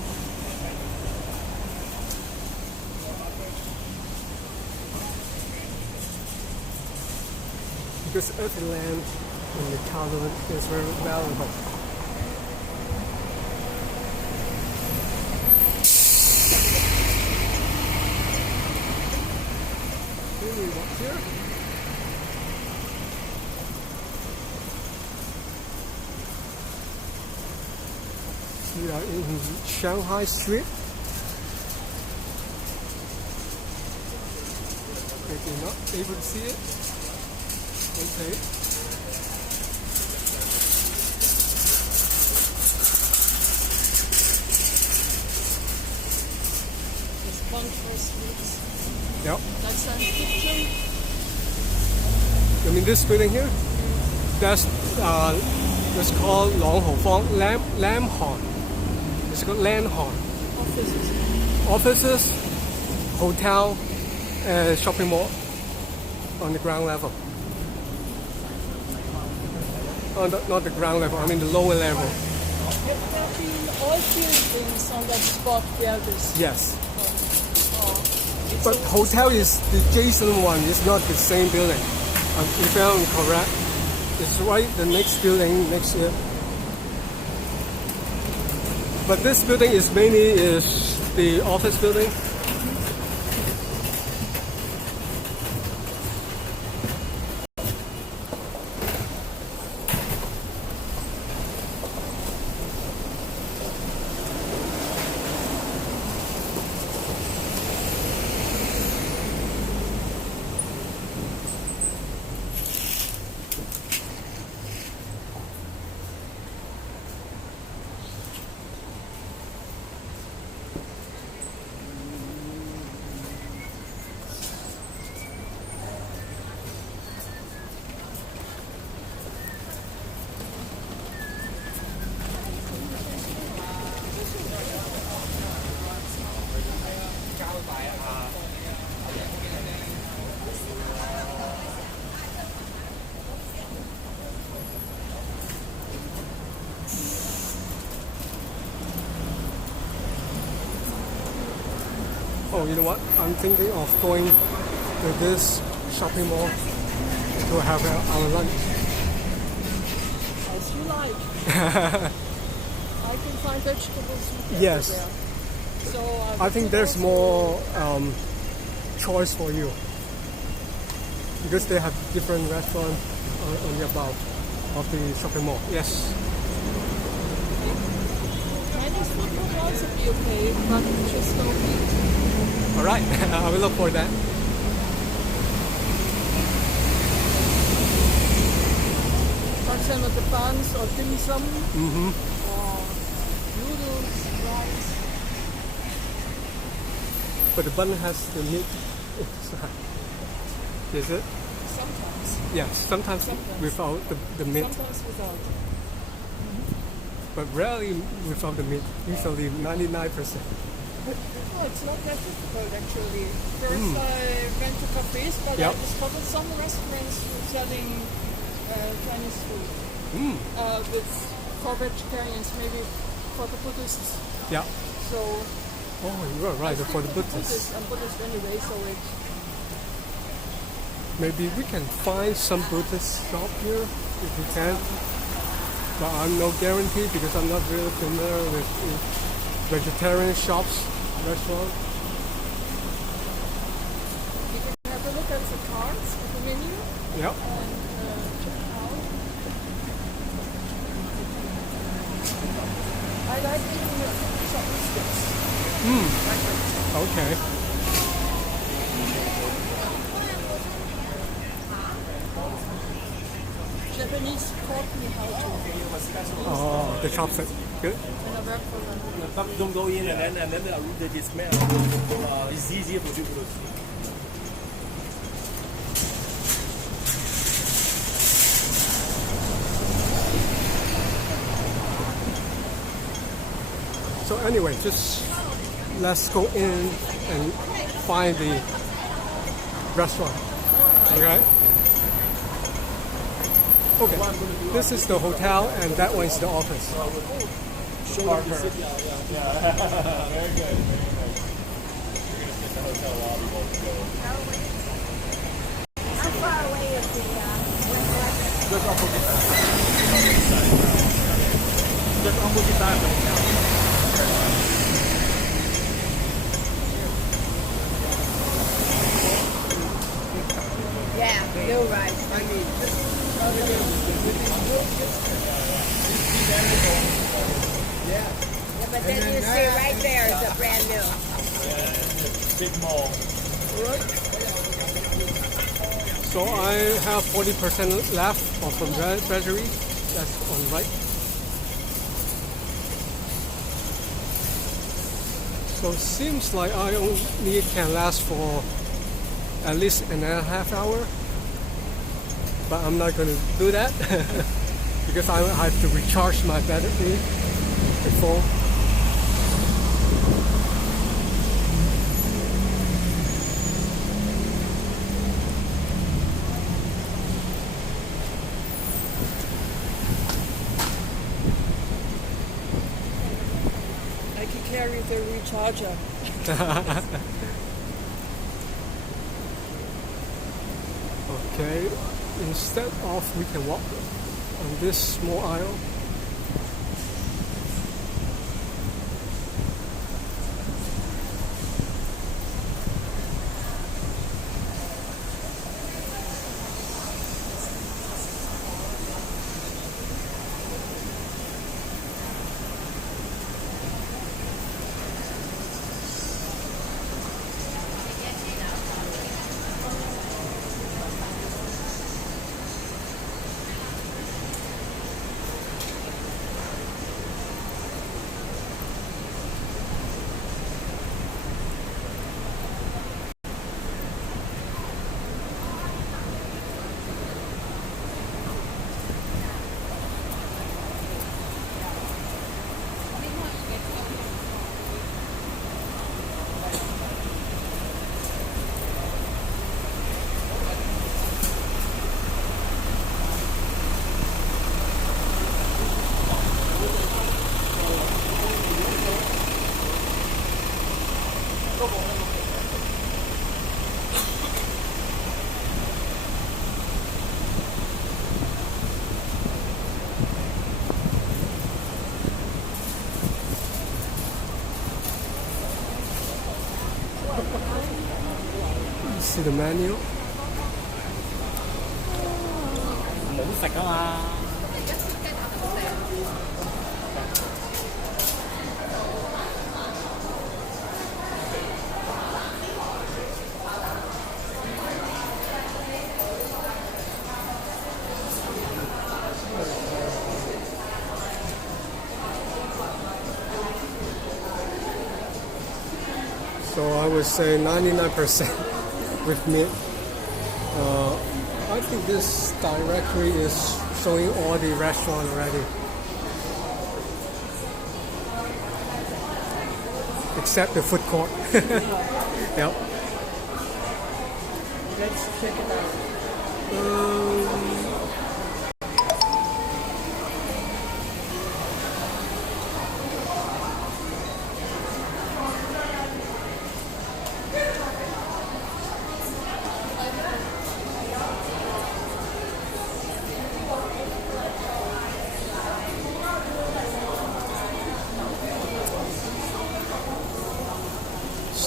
Because every land in the Kowloon is very valuable. Here we walk here. We are in Shanghai Street. If you're not able to see it, okay. There's Bunker Streets. Yep. That's science fiction. You mean this building here? That's called Long Ho Fong Lam Hon. It's called Lan Hon. Offices, hotel, and shopping mall on the ground level. Oh, not the ground level, I mean the lower level. Have there been oil buildings on that spot where this? Yes. It's But a- hotel is the adjacent one. It's not the same building. If I'm correct, it's right the next building next year. But this building is mainly the office building. Oh, you know what? I'm thinking of going to this shopping mall to have our lunch. As you like. I can find vegetables. Yes. Everywhere. So I think there's more choice for you because they have different restaurants on the above of the shopping mall. Yes. Chinese food would also be okay, but just no meat. All right. I will look for that. For example, the buns or dim sum or noodles, rice. But the bun has the meat inside. Is it? Sometimes. Yes. Sometimes without the meat, Sometimes without. but rarely without the meat. Usually 99%. No, it's not that difficult actually. First I went to cafes, but Yep. I discovered some restaurants selling Chinese food for vegetarians, maybe for the Buddhists. Yeah. So Oh, you are right. For the Buddhists. I'm Buddhist anyway, so it. Maybe we can find some Buddhist shop here if we can. But I'm no guarantee because I'm not really familiar with vegetarian shops, restaurants. You can have a look at the cards, at the menu, Yep. and check it out. I like eating with chocolate sticks. Okay. Japanese taught me how to Oh, the chopstick. Good. when I worked for them. Don't go in and then the smell. It's easier for people to see. So anyway, just let's go in and find the restaurant. Okay? Okay. This is the hotel and that one is the office. Show them the city. Yeah. Very good. We're going to get the hotel lobby while we go. How far away is the Just opposite that. Just opposite that of the hotel. Yeah, you're right. I mean, yeah, but then you see right there is a brand new. Big mall. So I have 40% left from treasury. That's on right. So seems like I only can last for at least an and a half hour. But I'm not going to do that because I have to recharge my battery before. the recharger. Okay, instead of we can walk on this small aisle. See the menu. 冇食啊嘛。So I would say 99% with meat. I think this directory is showing all the restaurant already. Except the food court. Yep. Let's check it out.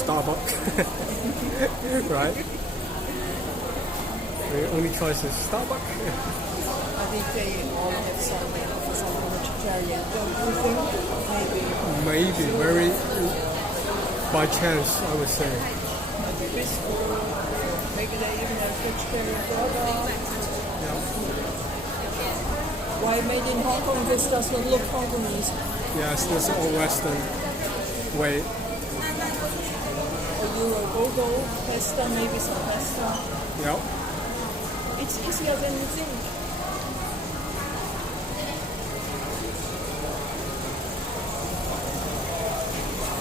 Starbucks. Right? The only choice is Starbucks. I think they all have some vegetarian, don't you think? Maybe, very by chance, I would say. Maybe biscuit. Maybe they even have vegetarian burger. Yeah. Why made in Hong Kong? This does not look Hongkongese. Yes, this is all Western way. Go pasta, maybe some pasta. Yep. It's easier than you think.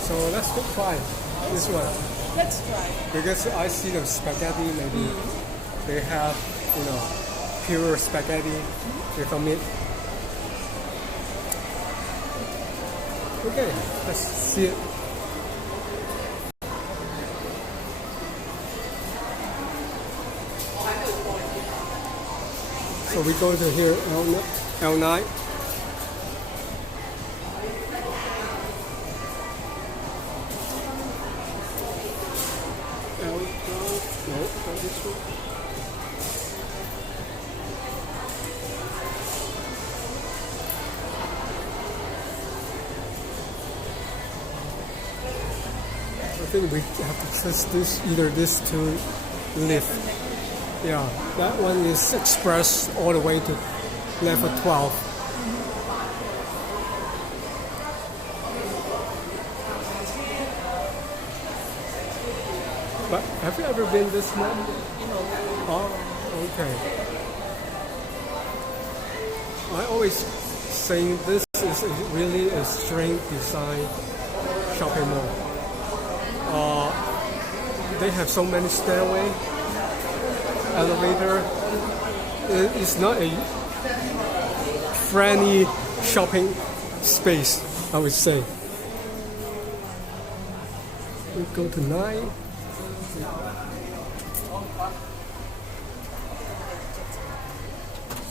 So let's go try this one. Let's try. Because I see the spaghetti, maybe they have, pure spaghetti with a meat. Okay, let's see it. So we go to here, L9. No, not this one. I think we have to trust either this to lift. Yeah, that one is express all the way to level 12. But have you ever been this one? Oh, okay. I always say this is really a strange design shopping mall. They have so many stairways. Elevator. It's not a friendly shopping space, I would say. We go to 9.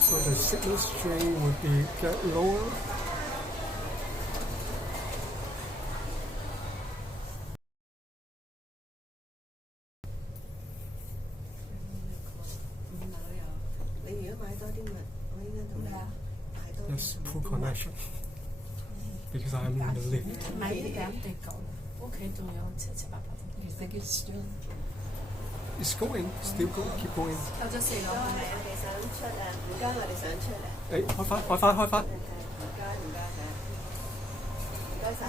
So the signal string would be get lower. Let's pull connection because I'm in the lift. You think it's still? It's going, still going, keep going. 扣咗4個。我哋想出啊，唔該，我哋想出嚟。誒，開返，開返，開返。唔該，唔該曬，唔該曬。